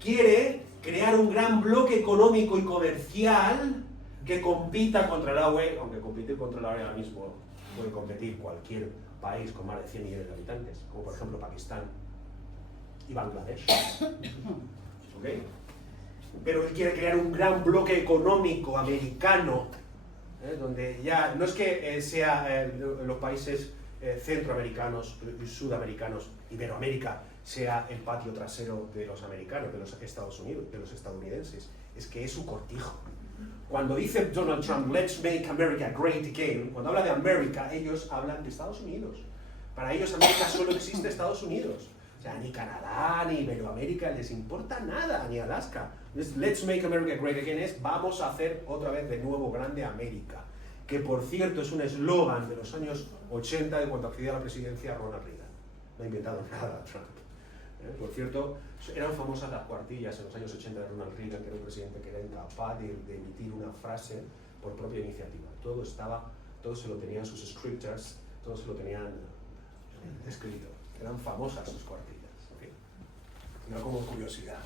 Quiere crear un gran bloque económico y comercial que compita contra la UE, aunque competir contra la UE ahora mismo puede competir cualquier país con más de 100 millones de habitantes, como por ejemplo Pakistán y Bangladesh. ¿Ok? Pero él quiere crear un gran bloque económico americano, donde ya no es que los países centroamericanos y sudamericanos, Iberoamérica, sea el patio trasero de los americanos, de los Estados Unidos, de los estadounidenses, es que es su cortijo. Cuando dice Donald Trump, let's make America great again, cuando habla de América, ellos hablan de Estados Unidos. Para ellos América solo existe Estados Unidos. O sea, ni Canadá, ni Iberoamérica les importa nada, ni Alaska. Let's make America great again es vamos a hacer otra vez de nuevo grande América. Que por cierto es un eslogan de los años 80 de cuando accedió a la presidencia Ronald Reagan. No ha inventado nada Trump. Por cierto, eran famosas las cuartillas en los años 80 de Ronald Reagan, que era un presidente que era incapaz de emitir una frase por propia iniciativa. Todo se lo tenían sus scripters, todo se lo tenían escrito. Eran famosas sus cuartillas. ¿Okay? No como curiosidad.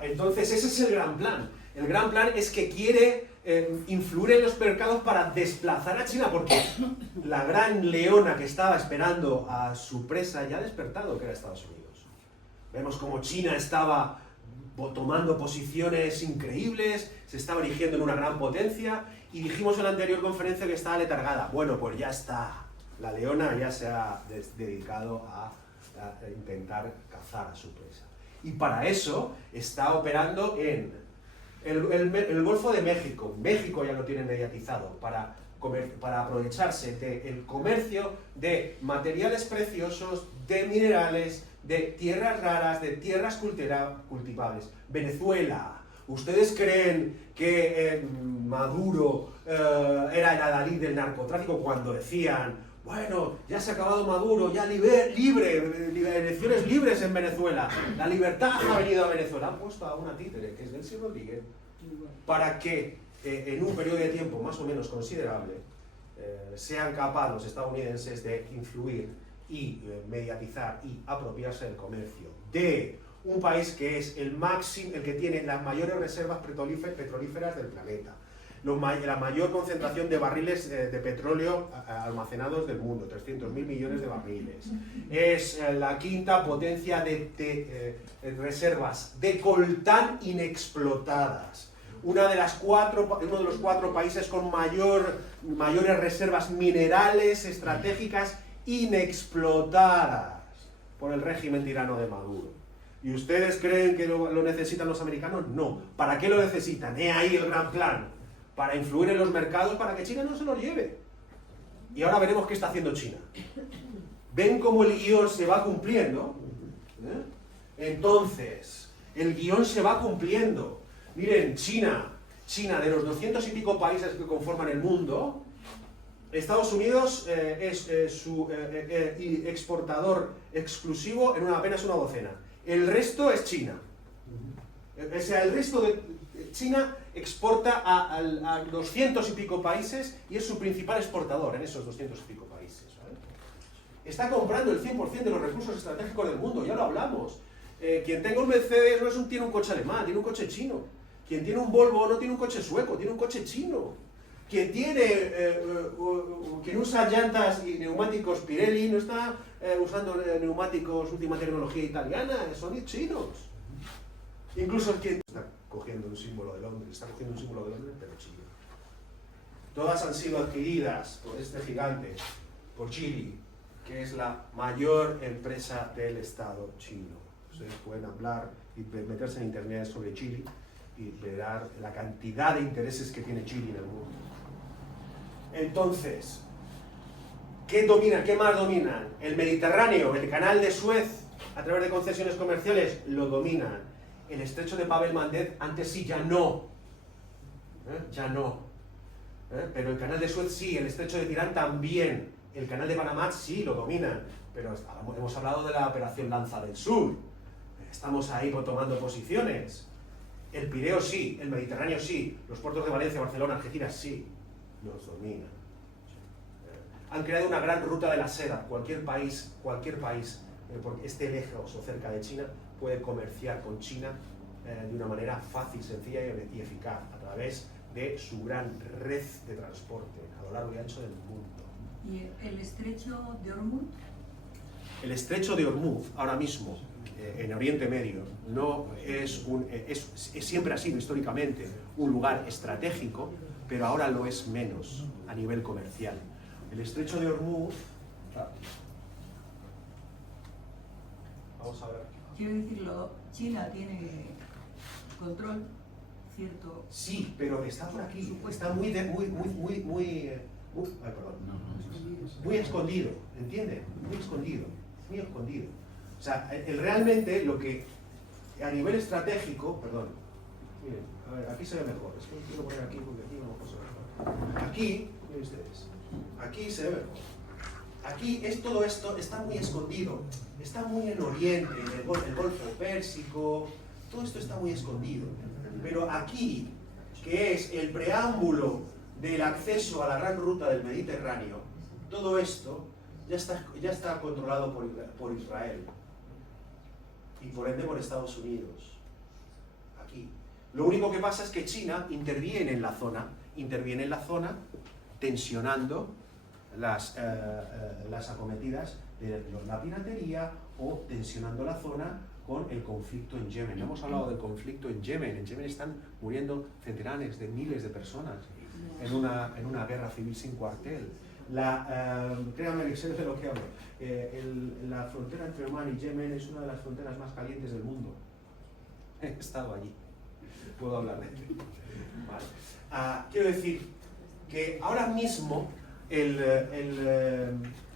Entonces, ese es el gran plan. El gran plan es que quiere influir en los mercados para desplazar a China, porque la gran leona que estaba esperando a su presa ya ha despertado, que era Estados Unidos. Vemos como China estaba tomando posiciones increíbles, se estaba erigiendo en una gran potencia, y dijimos en la anterior conferencia que estaba letargada. Bueno, pues ya está. La leona ya se ha dedicado a intentar cazar a su presa. Y para eso está operando en el Golfo de México. México ya lo tiene mediatizado para aprovecharse del comercio de materiales preciosos, de minerales, de tierras raras, de tierras cultivables. Venezuela. ¿Ustedes creen que Maduro era el adalid del narcotráfico cuando decían, bueno, ya se ha acabado Maduro, ya elecciones libres en Venezuela, la libertad ha venido a Venezuela? Han puesto a una títere, que es Delcy Rodríguez, para que en un periodo de tiempo más o menos considerable sean capaces los estadounidenses de influir y mediatizar y apropiarse del comercio de un país que es el que tiene las mayores reservas petrolíferas del planeta, la mayor concentración de barriles de petróleo almacenados del mundo, 300.000 millones de barriles. Es la quinta potencia de reservas de coltán inexplotadas. Uno de los 4 países con mayores reservas minerales estratégicas inexplotadas por el régimen tirano de Maduro. ¿Y ustedes creen que lo necesitan los americanos? No. ¿Para qué lo necesitan? He ahí el gran plan. Para influir en los mercados, para que China no se los lleve. Y ahora veremos qué está haciendo China. ¿Ven cómo el guión se va cumpliendo? Entonces, el guión se va cumpliendo. Miren, China, de los 200 y pico países que conforman el mundo, Estados Unidos es su exportador exclusivo en apenas una docena. El resto es China. O sea, el resto de China exporta a 200 y pico países y es su principal exportador en esos 200 y pico países. ¿Vale? Está comprando el 100% de los recursos estratégicos del mundo, ya lo hablamos. Quien tenga un Mercedes no tiene un coche alemán, tiene un coche chino. Quien tiene un Volvo no tiene un coche sueco, tiene un coche chino. Quien usa llantas y neumáticos Pirelli no está usando neumáticos última tecnología italiana, son chinos. Incluso quien está cogiendo un símbolo de Londres, pero chino. Todas han sido adquiridas por este gigante, por Geely, que es la mayor empresa del Estado chino. Ustedes pueden hablar y meterse en internet sobre Chile y ver la cantidad de intereses que tiene Chile en el mundo. Entonces, ¿qué más dominan? El Mediterráneo, el canal de Suez, a través de concesiones comerciales, lo dominan. El estrecho de Bab el-Mandeb, antes sí, ya no. Ya no. Pero el canal de Suez sí, el estrecho de Tirán también. El canal de Panamá sí lo dominan. Pero hemos hablado de la operación Lanza del Sur. Estamos ahí tomando posiciones. El Pireo sí, el Mediterráneo sí, los puertos de Valencia, Barcelona, Algeciras sí, los dominan. Han creado una gran ruta de la seda. Cualquier país, porque esté lejos o cerca de China, puede comerciar con China de una manera fácil, sencilla y eficaz, a través de su gran red de transporte a lo largo y ancho del mundo. ¿Y el estrecho de Hormuz? El estrecho de Hormuz, ahora mismo, en Oriente Medio, no es siempre ha sido históricamente un lugar estratégico, pero ahora lo es menos a nivel comercial. El estrecho de Hormuz, vamos a ver. Quiero decirlo, China tiene control, cierto. Sí, pero está por aquí, está muy escondido, ¿entiende? Muy escondido. O sea, realmente lo que a nivel estratégico, perdón, miren, a ver, aquí se ve mejor, es que quiero poner aquí porque aquí no se ve mejor. Aquí, miren ustedes, aquí se ve mejor. Aquí todo esto está muy escondido, está muy en Oriente, en el Golfo Pérsico, todo esto está muy escondido. Pero aquí, que es el preámbulo del acceso a la gran ruta del Mediterráneo, todo esto ya está controlado por Israel y por ende por Estados Unidos. Aquí. Lo único que pasa es que China interviene en la zona tensionando las acometidas de la piratería o tensionando la zona con el conflicto en Yemen. Hemos hablado del conflicto en Yemen. En Yemen están muriendo centenares de miles de personas en una guerra civil sin cuartel. Créanme que sé de lo que hablo. La frontera entre Omán y Yemen es una de las fronteras más calientes del mundo. He estado allí. Puedo hablar de ello. ¿Vale? Quiero decir que ahora mismo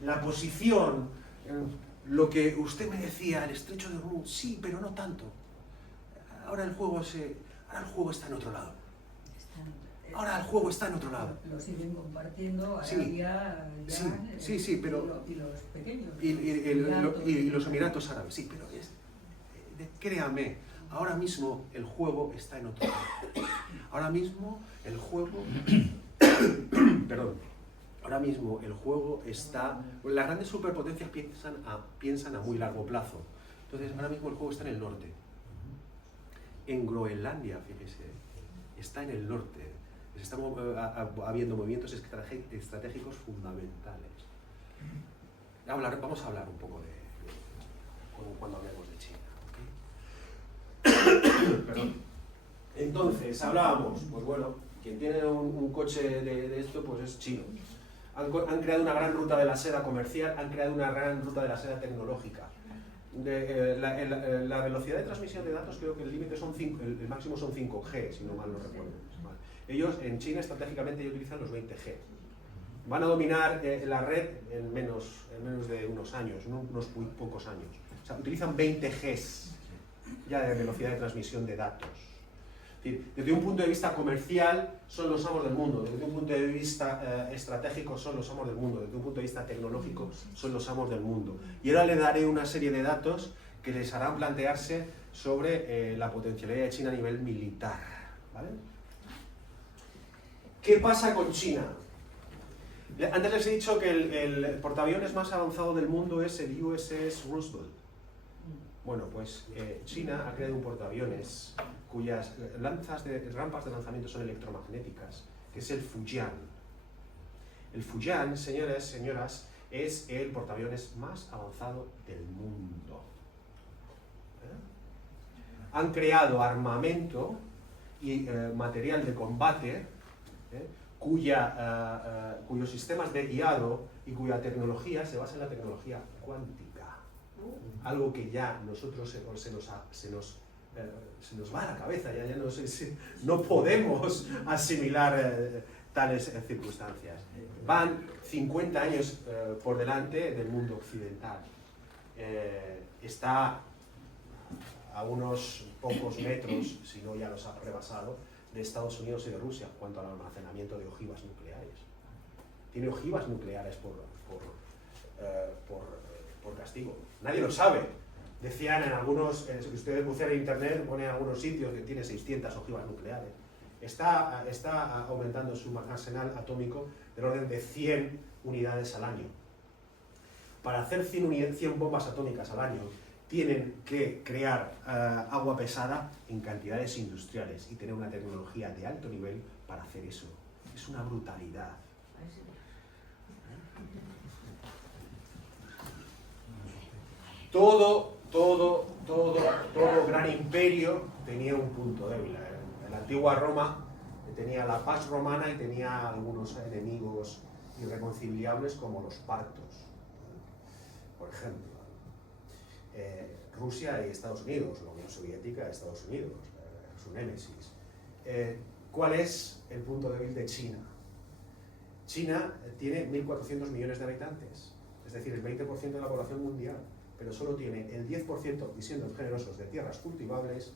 la posición, lo que usted me decía, el estrecho de Hormuz, sí, pero no tanto. Ahora el juego está en otro lado. Ahora el juego está en otro lado. Lo siguen compartiendo Arabia, sí, pero y los pequeños. Y los Emiratos Árabes, sí, pero créame, ahora mismo el juego está en otro lado. Ahora mismo el juego ahora mismo el juego está... Las grandes superpotencias piensan a muy largo plazo. Entonces, ahora mismo el juego está en el norte. En Groenlandia, fíjese, está en el norte. Estamos habiendo movimientos estratégicos fundamentales. Vamos a hablar un poco cuando hablemos de China. Perdón. Entonces, hablábamos, pues bueno, quien tiene un coche de esto, pues es chino. Han creado una gran ruta de la seda comercial, han creado una gran ruta de la seda tecnológica. La velocidad de transmisión de datos, creo que el límite el máximo son 5G, si no mal no recuerdo. Vale. Ellos en China estratégicamente utilizan los 20G. Van a dominar la red en menos de unos años, unos muy pocos años. O sea, utilizan 20Gs ya de velocidad de transmisión de datos. Es decir, desde un punto de vista comercial son los amos del mundo, desde un punto de vista estratégico son los amos del mundo, desde un punto de vista tecnológico son los amos del mundo. Y ahora le daré una serie de datos que les harán plantearse sobre la potencialidad de China a nivel militar. ¿Vale? ¿Qué pasa con China? Antes les he dicho que el portaaviones más avanzado del mundo es el USS Roosevelt. Bueno, pues China ha creado un portaaviones cuyas rampas de lanzamiento son electromagnéticas, que es el Fujian. El Fujian, señores, señoras, es el portaaviones más avanzado del mundo. Han creado armamento y material de combate cuyos sistemas de guiado y cuya tecnología se basa en la tecnología cuántica. Algo que ya nosotros se nos se nos va a la cabeza, ya no sé si no podemos asimilar tales circunstancias. Van 50 años por delante del mundo occidental. Está a unos pocos metros, si no ya los ha rebasado, de Estados Unidos y de Rusia en cuanto al almacenamiento de ojivas nucleares. Tiene ojivas nucleares por castigo. Nadie lo sabe. Decían en algunos, si ustedes buscan en internet, ponen en algunos sitios que tiene 600 ojivas nucleares. Está aumentando su arsenal atómico del orden de 100 unidades al año. Para hacer 100 bombas atómicas al año, tienen que crear agua pesada en cantidades industriales y tener una tecnología de alto nivel para hacer eso. Es una brutalidad. Todo gran imperio tenía un punto débil. En la antigua Roma tenía la paz romana y tenía algunos enemigos irreconciliables como los partos, por ejemplo. Rusia y Estados Unidos, la Unión Soviética y Estados Unidos, su némesis. ¿Cuál es el punto débil de China? China tiene 1.400 millones de habitantes, es decir, el 20% de la población mundial, pero solo tiene el 10%, y siendo generosos, de tierras cultivables,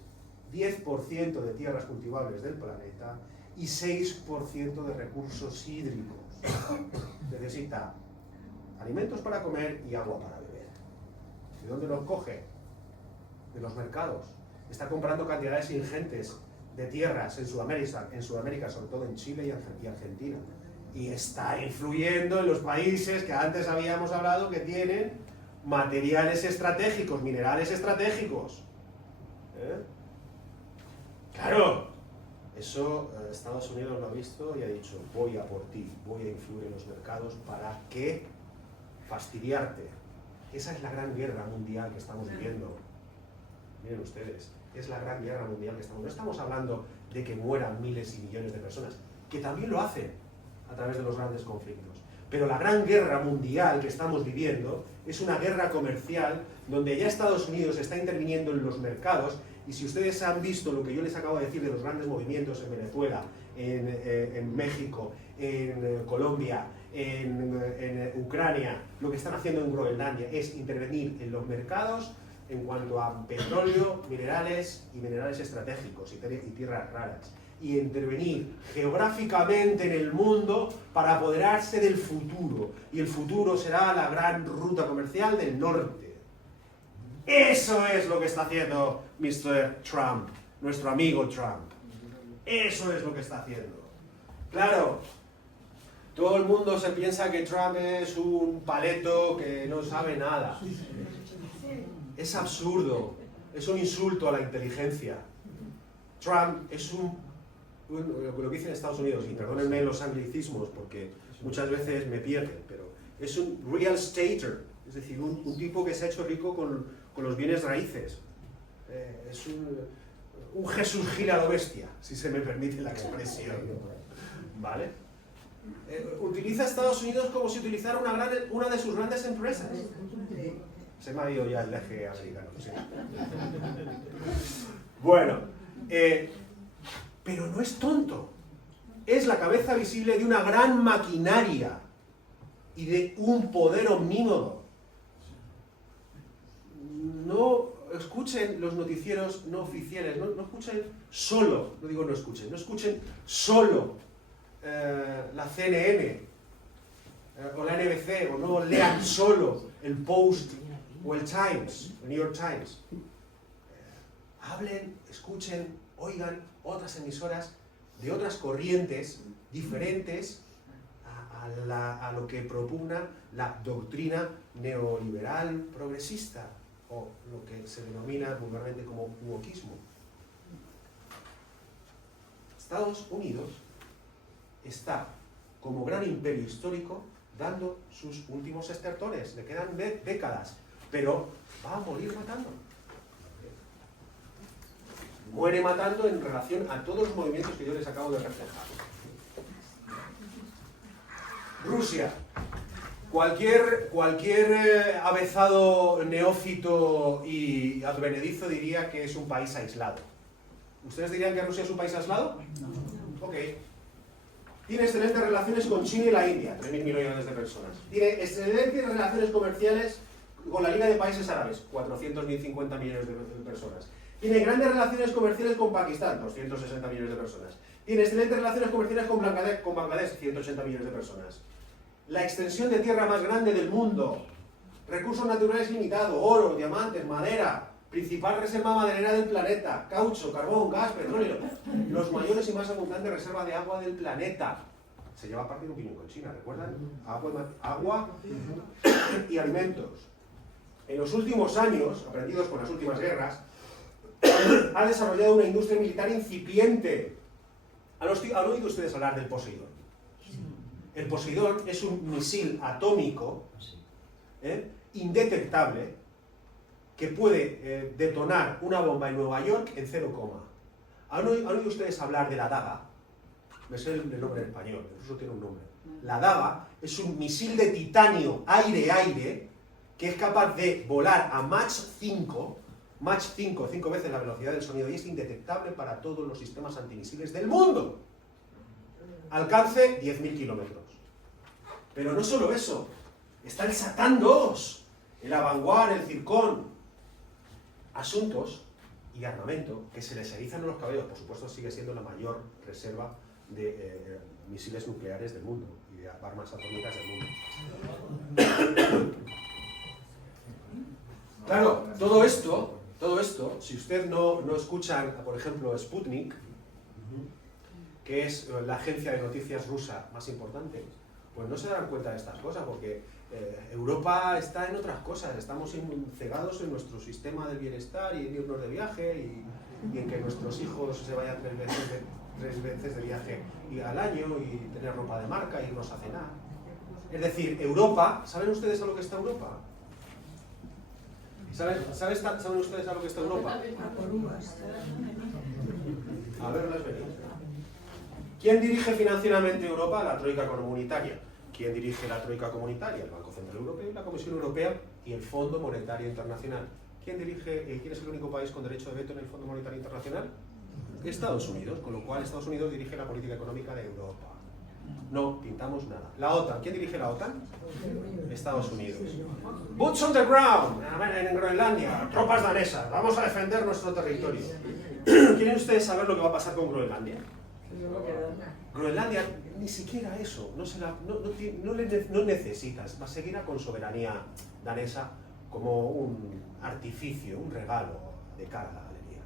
10% de tierras cultivables del planeta y 6% de recursos hídricos. Necesita alimentos para comer y agua para beber. ¿De dónde los coge? De los mercados. Está comprando cantidades ingentes de tierras en Sudamérica, sobre todo en Chile y Argentina. Y está influyendo en los países que antes habíamos hablado que tienen materiales estratégicos, minerales estratégicos. Claro, eso Estados Unidos lo ha visto y ha dicho, voy a por ti, voy a influir en los mercados para que fastidiarte. Esa es la gran guerra mundial que estamos viviendo. Miren ustedes, es la gran guerra mundial que estamos. No estamos hablando de que mueran miles y millones de personas, que también lo hacen a través de los grandes conflictos. Pero la gran guerra mundial que estamos viviendo es una guerra comercial donde ya Estados Unidos está interviniendo en los mercados, y si ustedes han visto lo que yo les acabo de decir de los grandes movimientos en Venezuela, en México, en Colombia, en Ucrania, lo que están haciendo en Groenlandia es intervenir en los mercados en cuanto a petróleo, minerales y minerales estratégicos y tierras raras, y intervenir geográficamente en el mundo para apoderarse del futuro, y el futuro será la gran ruta comercial del norte. Eso es lo que está haciendo Mr. Trump, nuestro amigo Trump. Eso es lo que está haciendo. Claro, todo el mundo se piensa que Trump es un paleto que no sabe nada. Es absurdo, es un insulto a la inteligencia. Trump es lo que dicen en Estados Unidos, y perdónenme los anglicismos porque muchas veces me pierden, pero es un real estater, es decir, un tipo que se ha hecho rico con los bienes raíces. Es un Jesús Gil a lo bestia, si se me permite la expresión. ¿Vale? Utiliza a Estados Unidos como si utilizara una de sus grandes empresas. Se me ha ido ya el eje americano. ¿Sí? Bueno, pero no es tonto. Es la cabeza visible de una gran maquinaria y de un poder omnímodo. No escuchen los noticieros no oficiales, no escuchen solo, no digo no escuchen solo la CNN o la NBC, o no lean solo el Post o el Times, el New York Times. Hablen, escuchen, oigan otras emisoras de otras corrientes diferentes a lo que propugna la doctrina neoliberal progresista, o lo que se denomina vulgarmente como wokismo. Estados Unidos está, como gran imperio histórico, dando sus últimos estertores. Le quedan décadas, pero va a morir matando. Muere matando en relación a todos los movimientos que yo les acabo de reflejar. Rusia. Cualquier avezado neófito y advenedizo diría que es un país aislado. ¿Ustedes dirían que Rusia es un país aislado? Ok. Tiene excelentes relaciones con China y la India, 3.000 millones de personas. Tiene excelentes relaciones comerciales con la Liga de Países Árabes, 450 millones de personas. Tiene grandes relaciones comerciales con Pakistán, 260 millones de personas. Tiene excelentes relaciones comerciales con Bangladesh, 180 millones de personas. La extensión de tierra más grande del mundo, recursos naturales limitados, oro, diamantes, madera, principal reserva maderera del planeta, caucho, carbón, gas, petróleo, los mayores y más abundantes reservas de agua del planeta. Se lleva partido opinión con China, ¿recuerdan? Agua y alimentos. En los últimos años, aprendidos con las últimas guerras, ha desarrollado una industria militar incipiente. ¿Han oído ustedes hablar del Poseidón? El Poseidón es un misil atómico indetectable que puede detonar una bomba en Nueva York en 0, ¿Han oído ustedes hablar de la Daga? Me sé el nombre en español, incluso tiene un nombre. La Daga es un misil de titanio aire-aire que es capaz de volar a Mach 5, 5 veces la velocidad del sonido, y es indetectable para todos los sistemas antimisiles del mundo. Alcance 10.000 kilómetros. Pero no solo eso, está el Satán II, el Avanguard, el Zircón. Asuntos y armamento que se les erizan los cabellos. Por supuesto, sigue siendo la mayor reserva de misiles nucleares del mundo y de armas atómicas del mundo. Claro, todo esto, si usted no escucha, por ejemplo, Sputnik, que es la agencia de noticias rusa más importante, pues no se dan cuenta de estas cosas, porque Europa está en otras cosas. Estamos cegados en nuestro sistema del bienestar y en irnos de viaje y en que nuestros hijos se vayan 3 veces de viaje al año y tener ropa de marca y irnos a cenar. Es decir, Europa, ¿saben ustedes a lo que está Europa? ¿Saben ustedes a lo que está Europa? A verlas venir. ¿Quién dirige financieramente Europa? La troika comunitaria. ¿Quién dirige la troika comunitaria? El Banco Central Europeo, la Comisión Europea y el Fondo Monetario Internacional. ¿Quién es el único país con derecho de veto en el Fondo Monetario Internacional? Estados Unidos, con lo cual Estados Unidos dirige la política económica de Europa. No pintamos nada. La OTAN, ¿quién dirige la OTAN? Estados Unidos. Boots on the ground, en Groenlandia, tropas danesas, vamos a defender nuestro territorio. ¿Quieren ustedes saber lo que va a pasar con Groenlandia? Groenlandia, ni siquiera eso, no necesitas, seguirá con soberanía danesa como un artificio, un regalo de cara a la galería.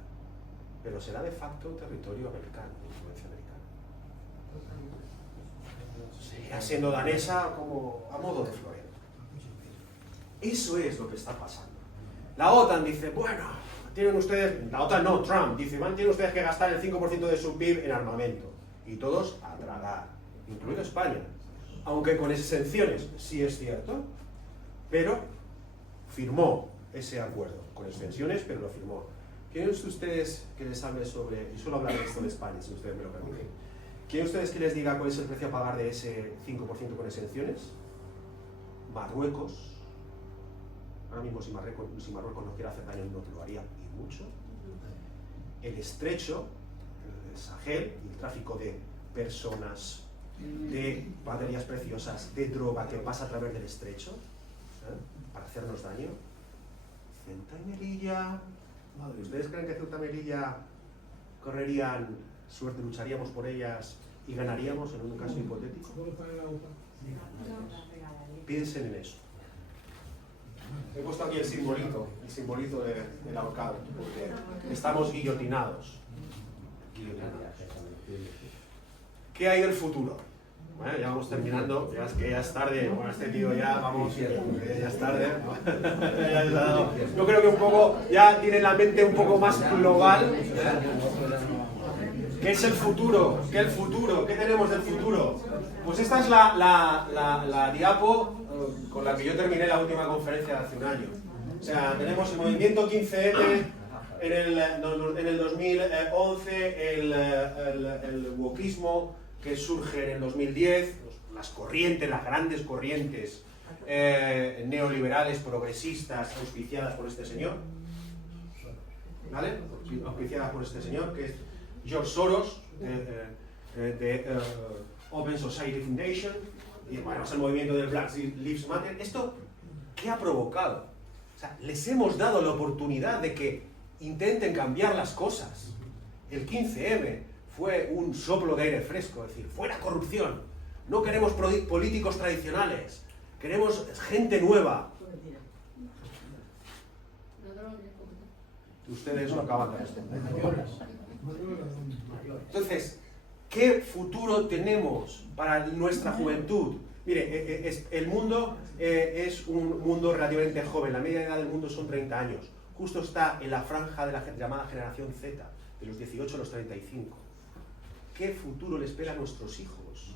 Pero será de facto territorio americano, influencia americana. Seguirá siendo danesa como a modo de florero. Eso es lo que está pasando. La OTAN dice, bueno, tienen ustedes, la OTAN no, Trump dice, tienen ustedes que gastar el 5% de su PIB en armamento. Y todos a tragar, incluido España. Aunque con exenciones, sí es cierto, pero firmó ese acuerdo, con exenciones, pero lo firmó. ¿Quieren ustedes que les hable sobre, y solo hablar de esto de España, si ustedes me lo permiten? ¿Quieren ustedes que les diga cuál es el precio a pagar de ese 5% con exenciones? Marruecos. Ahora mismo si Marruecos no quiere hacer daño, no te lo haría, y mucho. El estrecho, el Sahel, y el tráfico de personas, de materias preciosas, de droga que pasa a través del estrecho, para hacernos daño. Ceuta y Melilla. Madre, ¿ustedes creen que Ceuta y Melilla correrían suerte, lucharíamos por ellas y ganaríamos en un caso hipotético? Piensen en eso. He puesto aquí el simbolito del ahorcado, porque estamos guillotinados. ¿Qué hay del futuro? Bueno, ya vamos terminando, ya es que ya es tarde, bueno, este tío ya, vamos, ya es tarde. Yo creo que un poco, ya tiene la mente un poco más global. ¿Qué es el futuro? ¿Qué el futuro? ¿Qué tenemos del futuro? Pues esta es la diapo con la que yo terminé la última conferencia de hace un año. O sea, tenemos el movimiento 15M en el 2011, el wokismo que surge en el 2010, las grandes corrientes neoliberales, progresistas, auspiciadas por este señor, ¿vale? Sí, auspiciadas por este señor, que es George Soros, de Open Society Foundation, y bueno, es el movimiento del Black Lives Matter. ¿Esto qué ha provocado? O sea, les hemos dado la oportunidad de que intenten cambiar las cosas. El 15M fue un soplo de aire fresco, es decir, fuera corrupción, no queremos políticos tradicionales, queremos gente nueva. Ustedes lo acaban de responder. Entonces, ¿qué futuro tenemos para nuestra juventud? Mire, el mundo es un mundo relativamente joven, la media edad del mundo son 30 años. Justo está en la franja de la llamada generación Z, de los 18 a los 35. ¿Qué futuro le espera a nuestros hijos?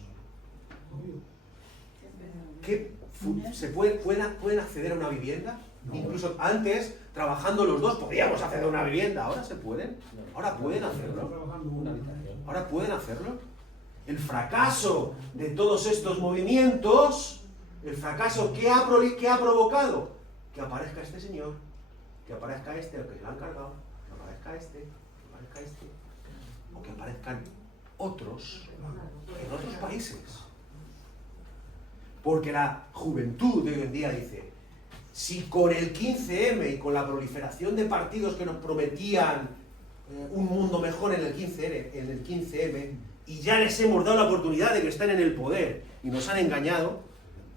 ¿Pueden acceder a una vivienda? Incluso antes, trabajando los dos, podíamos acceder a una vivienda. ¿Ahora se pueden? ¿Ahora pueden hacerlo? ¿Ahora pueden hacerlo? El fracaso de todos estos movimientos, el fracaso que ha provocado que aparezca este señor, que aparezca este, o que se lo han cargado, que aparezca este, que aparezca este, o que aparezcan otros en otros países. Porque la juventud de hoy en día dice, si con el 15M y con la proliferación de partidos que nos prometían un mundo mejor en el 15M, y ya les hemos dado la oportunidad de que estén en el poder y nos han engañado,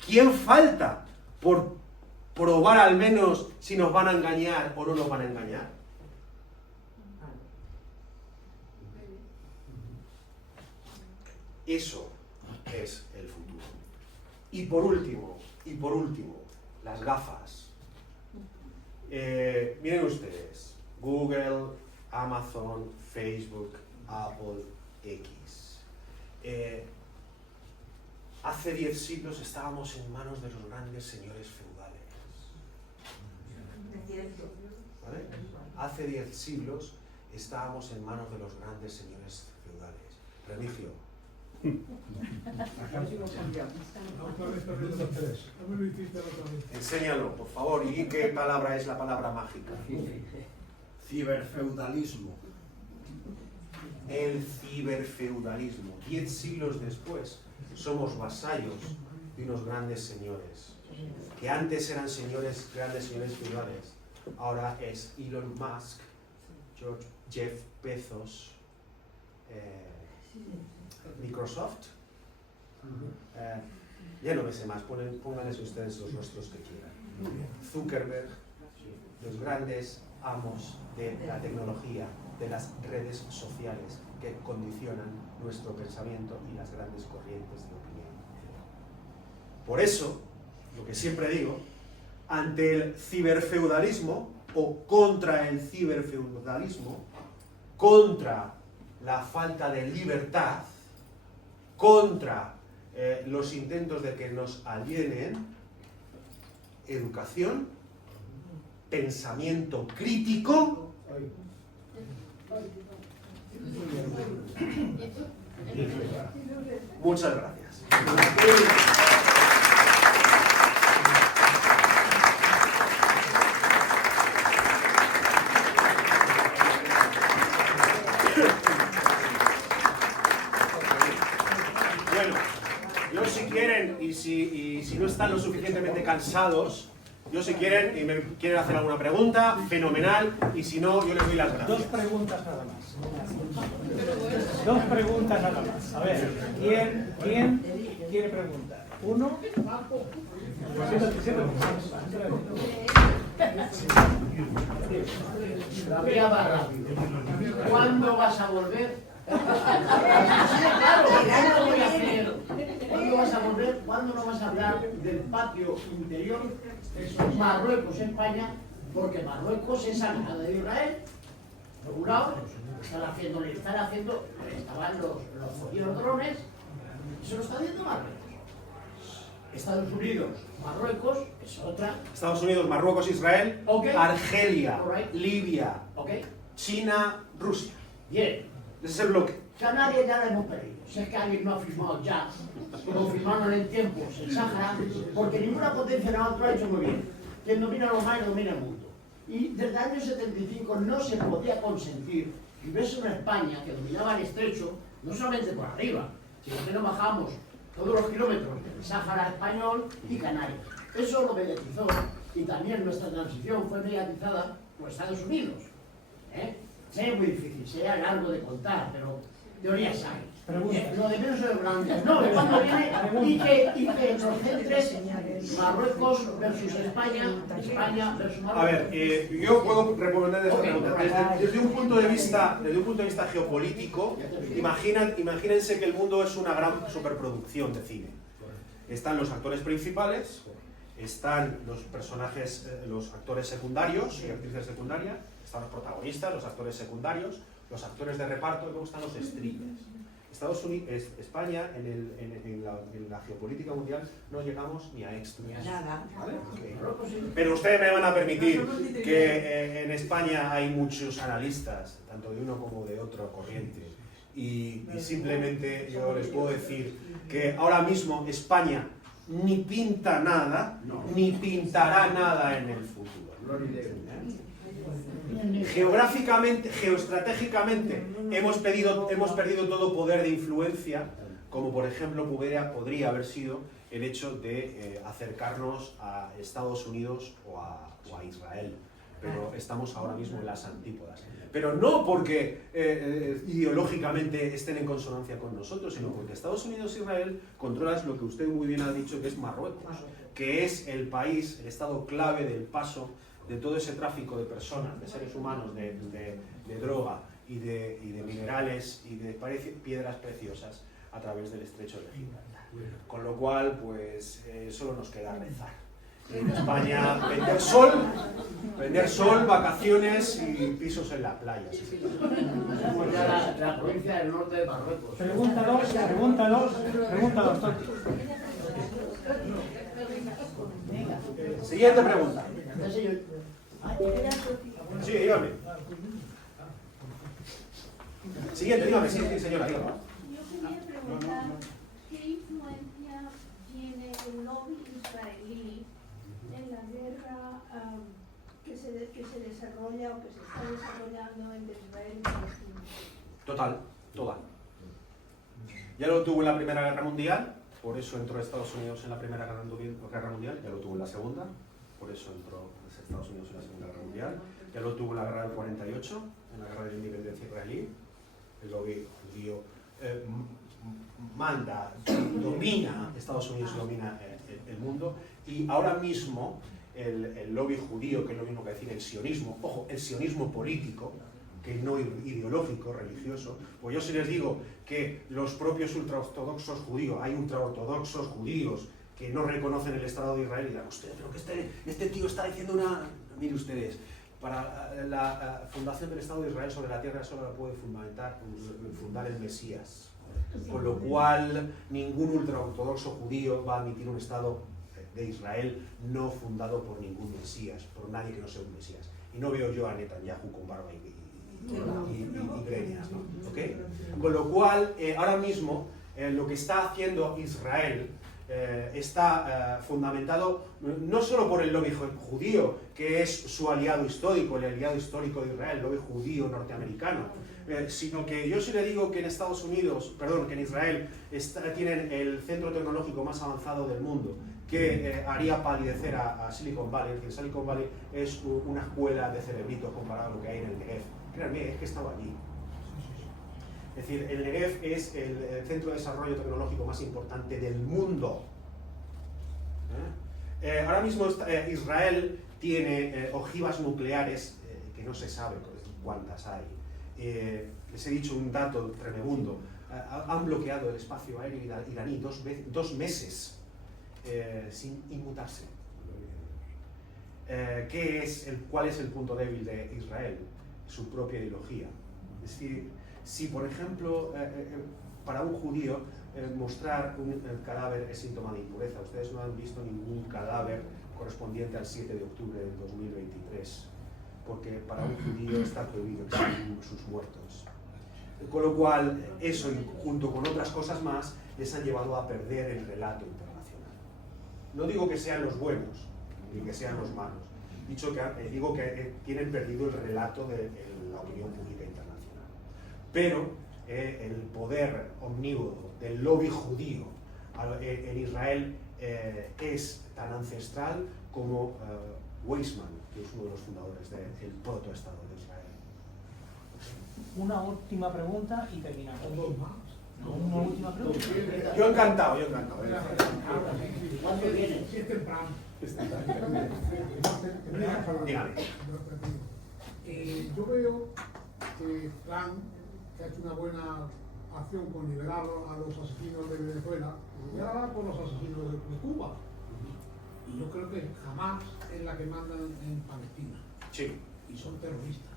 ¿quién falta por probar al menos si nos van a engañar o no nos van a engañar? Eso es el futuro. Y por último, las gafas. Miren ustedes, Google, Amazon, Facebook, Apple, X. Hace 10 siglos estábamos en manos de los grandes señores feudales. ¿Vale? Hace 10 siglos estábamos en manos de los grandes señores feudales. Remigio. Enséñalo, por favor. ¿Y qué palabra es la palabra mágica? Ciberfeudalismo. El ciberfeudalismo. 10 siglos después, somos vasallos de unos grandes señores, que antes eran grandes señores feudales. Ahora es Elon Musk, Jeff Bezos, Microsoft. Ya no me sé más, pónganles ustedes los rostros que quieran. Zuckerberg, los grandes amos de la tecnología, de las redes sociales que condicionan nuestro pensamiento y las grandes corrientes de opinión. Por eso, lo que siempre digo, ante el ciberfeudalismo o contra el ciberfeudalismo, contra la falta de libertad, contra los intentos de que nos alienen, educación, pensamiento crítico, muchas gracias. Bueno, yo si quieren y si no están lo suficientemente cansados, yo si quieren y me quieren hacer alguna pregunta, fenomenal, y si no, yo les doy las gracias. Dos preguntas nada más. Dos preguntas nada más. A ver, ¿quién quiere preguntar? ¿Uno? Gabriela Barra, ¿cuándo vas a volver? ¿Cuándo vas a volver? ¿Cuándo no vas a hablar del patio interior Marruecos-España? Porque Marruecos es aliado de Israel. Por un lado, estaban los jodidos drones, eso lo está haciendo Marruecos. Estados Unidos, Marruecos, es otra. Estados Unidos, Marruecos, Israel, Okay. Argelia, Alright. Libia, ¿Ok? China, Rusia. Bien. Ese es el bloque. Canarias ya la hemos perdido. Si es que alguien no ha firmado ya, como firmaron en tiempos el Sáhara, porque ninguna potencia no lo ha hecho muy bien. Quien domina los mares domina el mundo. Y desde el año 75 no se podía consentir que hubiese una España que dominaba el estrecho, no solamente por arriba, sino que no bajamos todos los kilómetros del Sáhara español y Canarias. Eso lo mediatizó, y también nuestra transición fue mediatizada por Estados Unidos. Sé muy difícil, sería largo de contar, pero teorías hay. Lo de menos es el grande. No, que cuando viene y que nos centres Marruecos versus España, España versus Marruecos. A ver, yo puedo responder esta pregunta. Desde un punto de vista geopolítico, imagínense que el mundo es una gran superproducción de cine. Están los actores principales, están los personajes, los actores secundarios y actrices secundarias, están los protagonistas, los actores secundarios, los actores de reparto y luego están los strippers. Estados Unidos, España, en la geopolítica mundial no llegamos ni a extras. ¿Vale? Okay. Pero ustedes me van a permitir que en España hay muchos analistas, tanto de uno como de otro corriente. Y simplemente yo les puedo decir que ahora mismo España ni pinta nada, ni pintará nada en el futuro. Geográficamente, geoestratégicamente, hemos perdido todo poder de influencia, como por ejemplo podría haber sido el hecho de acercarnos a Estados Unidos o a Israel. Pero estamos ahora mismo en las antípodas. Pero no porque ideológicamente estén en consonancia con nosotros, sino porque Estados Unidos e Israel controlan lo que usted muy bien ha dicho, que es Marruecos, que es el país, el estado clave del paso de todo ese tráfico de personas, de seres humanos, de droga y de minerales y de piedras preciosas a través del estrecho de Gibraltar. Con lo cual, pues, solo nos queda rezar. En España, vender sol, vacaciones y pisos en la playa. Somos ya la provincia del norte de Marruecos. Pregunta dos, Toti. Siguiente pregunta. Sí, dígame. Siguiente, dígame, sí, señora, dígame. Yo quería preguntar qué influencia tiene el lobby israelí en la guerra que se desarrolla o que se está desarrollando entre Israel y Palestina. Total. Ya lo tuvo en la Primera Guerra Mundial, por eso entró Estados Unidos en la Primera Guerra Mundial, ya lo tuvo en la Segunda, por eso entró Estados Unidos en la Segunda Guerra Mundial, ya lo tuvo en la Guerra del 48, en la Guerra de la Independencia israelí. El lobby judío domina, Estados Unidos domina el mundo, y ahora mismo el lobby judío, que es lo mismo que decir el sionismo, ojo, el sionismo político, que no ideológico, religioso, pues yo sí les digo que los propios ultraortodoxos judíos, hay ultraortodoxos judíos que no reconocen el Estado de Israel y dirán, ustedes, pero que este tío está diciendo una... Mire ustedes, para la fundación del Estado de Israel sobre la tierra solo la puede fundar el Mesías. Con lo cual, ningún ultraortodoxo judío va a admitir un Estado de Israel no fundado por ningún Mesías, por nadie que no sea un Mesías. Y no veo yo a Netanyahu con barba y greñas, ¿no? ¿Okay? Con lo cual, ahora mismo, lo que está haciendo Israel está fundamentado no solo por el lobby judío, que es su aliado histórico, el aliado histórico de Israel, el lobby judío norteamericano, sino que yo sí le digo que en que en Israel tienen el centro tecnológico más avanzado del mundo, que haría palidecer a Silicon Valley. Es decir, Silicon Valley es una escuela de cerebritos comparado a lo que hay en el Negev. Créanme, es que estaba allí. Es decir, el Negev es el centro de desarrollo tecnológico más importante del mundo. Ahora mismo Israel tiene ojivas nucleares que no se sabe cuántas hay. Les he dicho un dato tremendo. Han bloqueado el espacio aéreo iraní 2 meses sin inmutarse. ¿Cuál es el punto débil de Israel? Su propia ideología. Es decir, si por ejemplo para un judío mostrar un cadáver es síntoma de impureza, ustedes no han visto ningún cadáver correspondiente al 7 de octubre del 2023, porque para un judío está prohibido exhibir sus muertos. Con lo cual, eso, junto con otras cosas más, les han llevado a perder el relato internacional. No digo que sean los buenos, ni que sean los malos. Digo que tienen perdido el relato de la opinión pública internacional. Pero el poder omnívodo del lobby judío en Israel es tan ancestral como Weizmann, que es uno de los fundadores del protoestado de Israel. Una última pregunta y terminamos. Dos más. No, una última pregunta. Yo encantado. ¿Cuándo viene? Si es temprano. Dígame. Yo veo que Trump, que ha hecho una buena acción con liberar a los asesinos de Venezuela, y ahora va por los asesinos de Cuba. Y yo creo que jamás es la que manda en Palestina. Sí. Y son terroristas.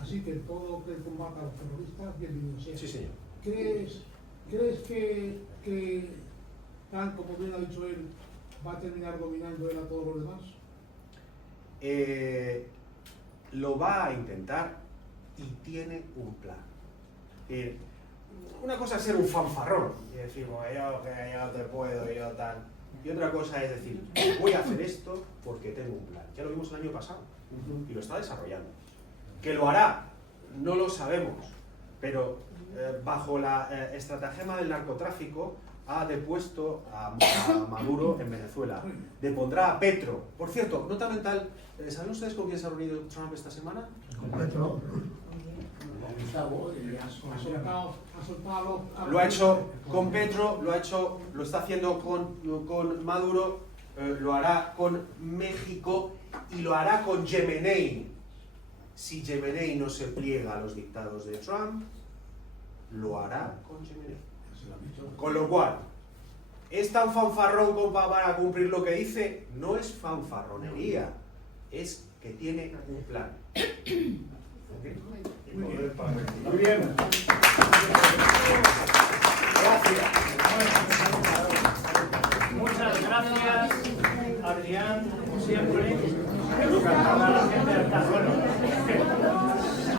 Así que todo lo que combata a los terroristas, bienvenido sea. Sí, señor. ¿Crees que, tal como bien ha dicho él, va a terminar dominando él a todos los demás? Lo va a intentar y tiene un plan. Una cosa es ser un fanfarrón y decir, bueno, yo te puedo, yo tal. Y otra cosa es decir, voy a hacer esto porque tengo un plan. Ya lo vimos el año pasado y lo está desarrollando. ¿Que lo hará? No lo sabemos, pero bajo la estratagema del narcotráfico ha depuesto a Maduro en Venezuela, depondrá a Petro. Por cierto, nota mental, ¿saben ustedes con quién se ha reunido Trump esta semana? Con Petro. Gustavo, y Ha soltado Lo ha hecho con Petro, lo está haciendo con Maduro, lo hará con México y lo hará con Yemenei. Si Yemenei no se pliega a los dictados de Trump, lo hará con Yemenei. Con lo cual, ¿es tan fanfarrón como para cumplir lo que dice? No es fanfarronería, es que tiene un plan. muy bien. Gracias. Muchas gracias, Adrián, como siempre, a la gente del Tajuelo.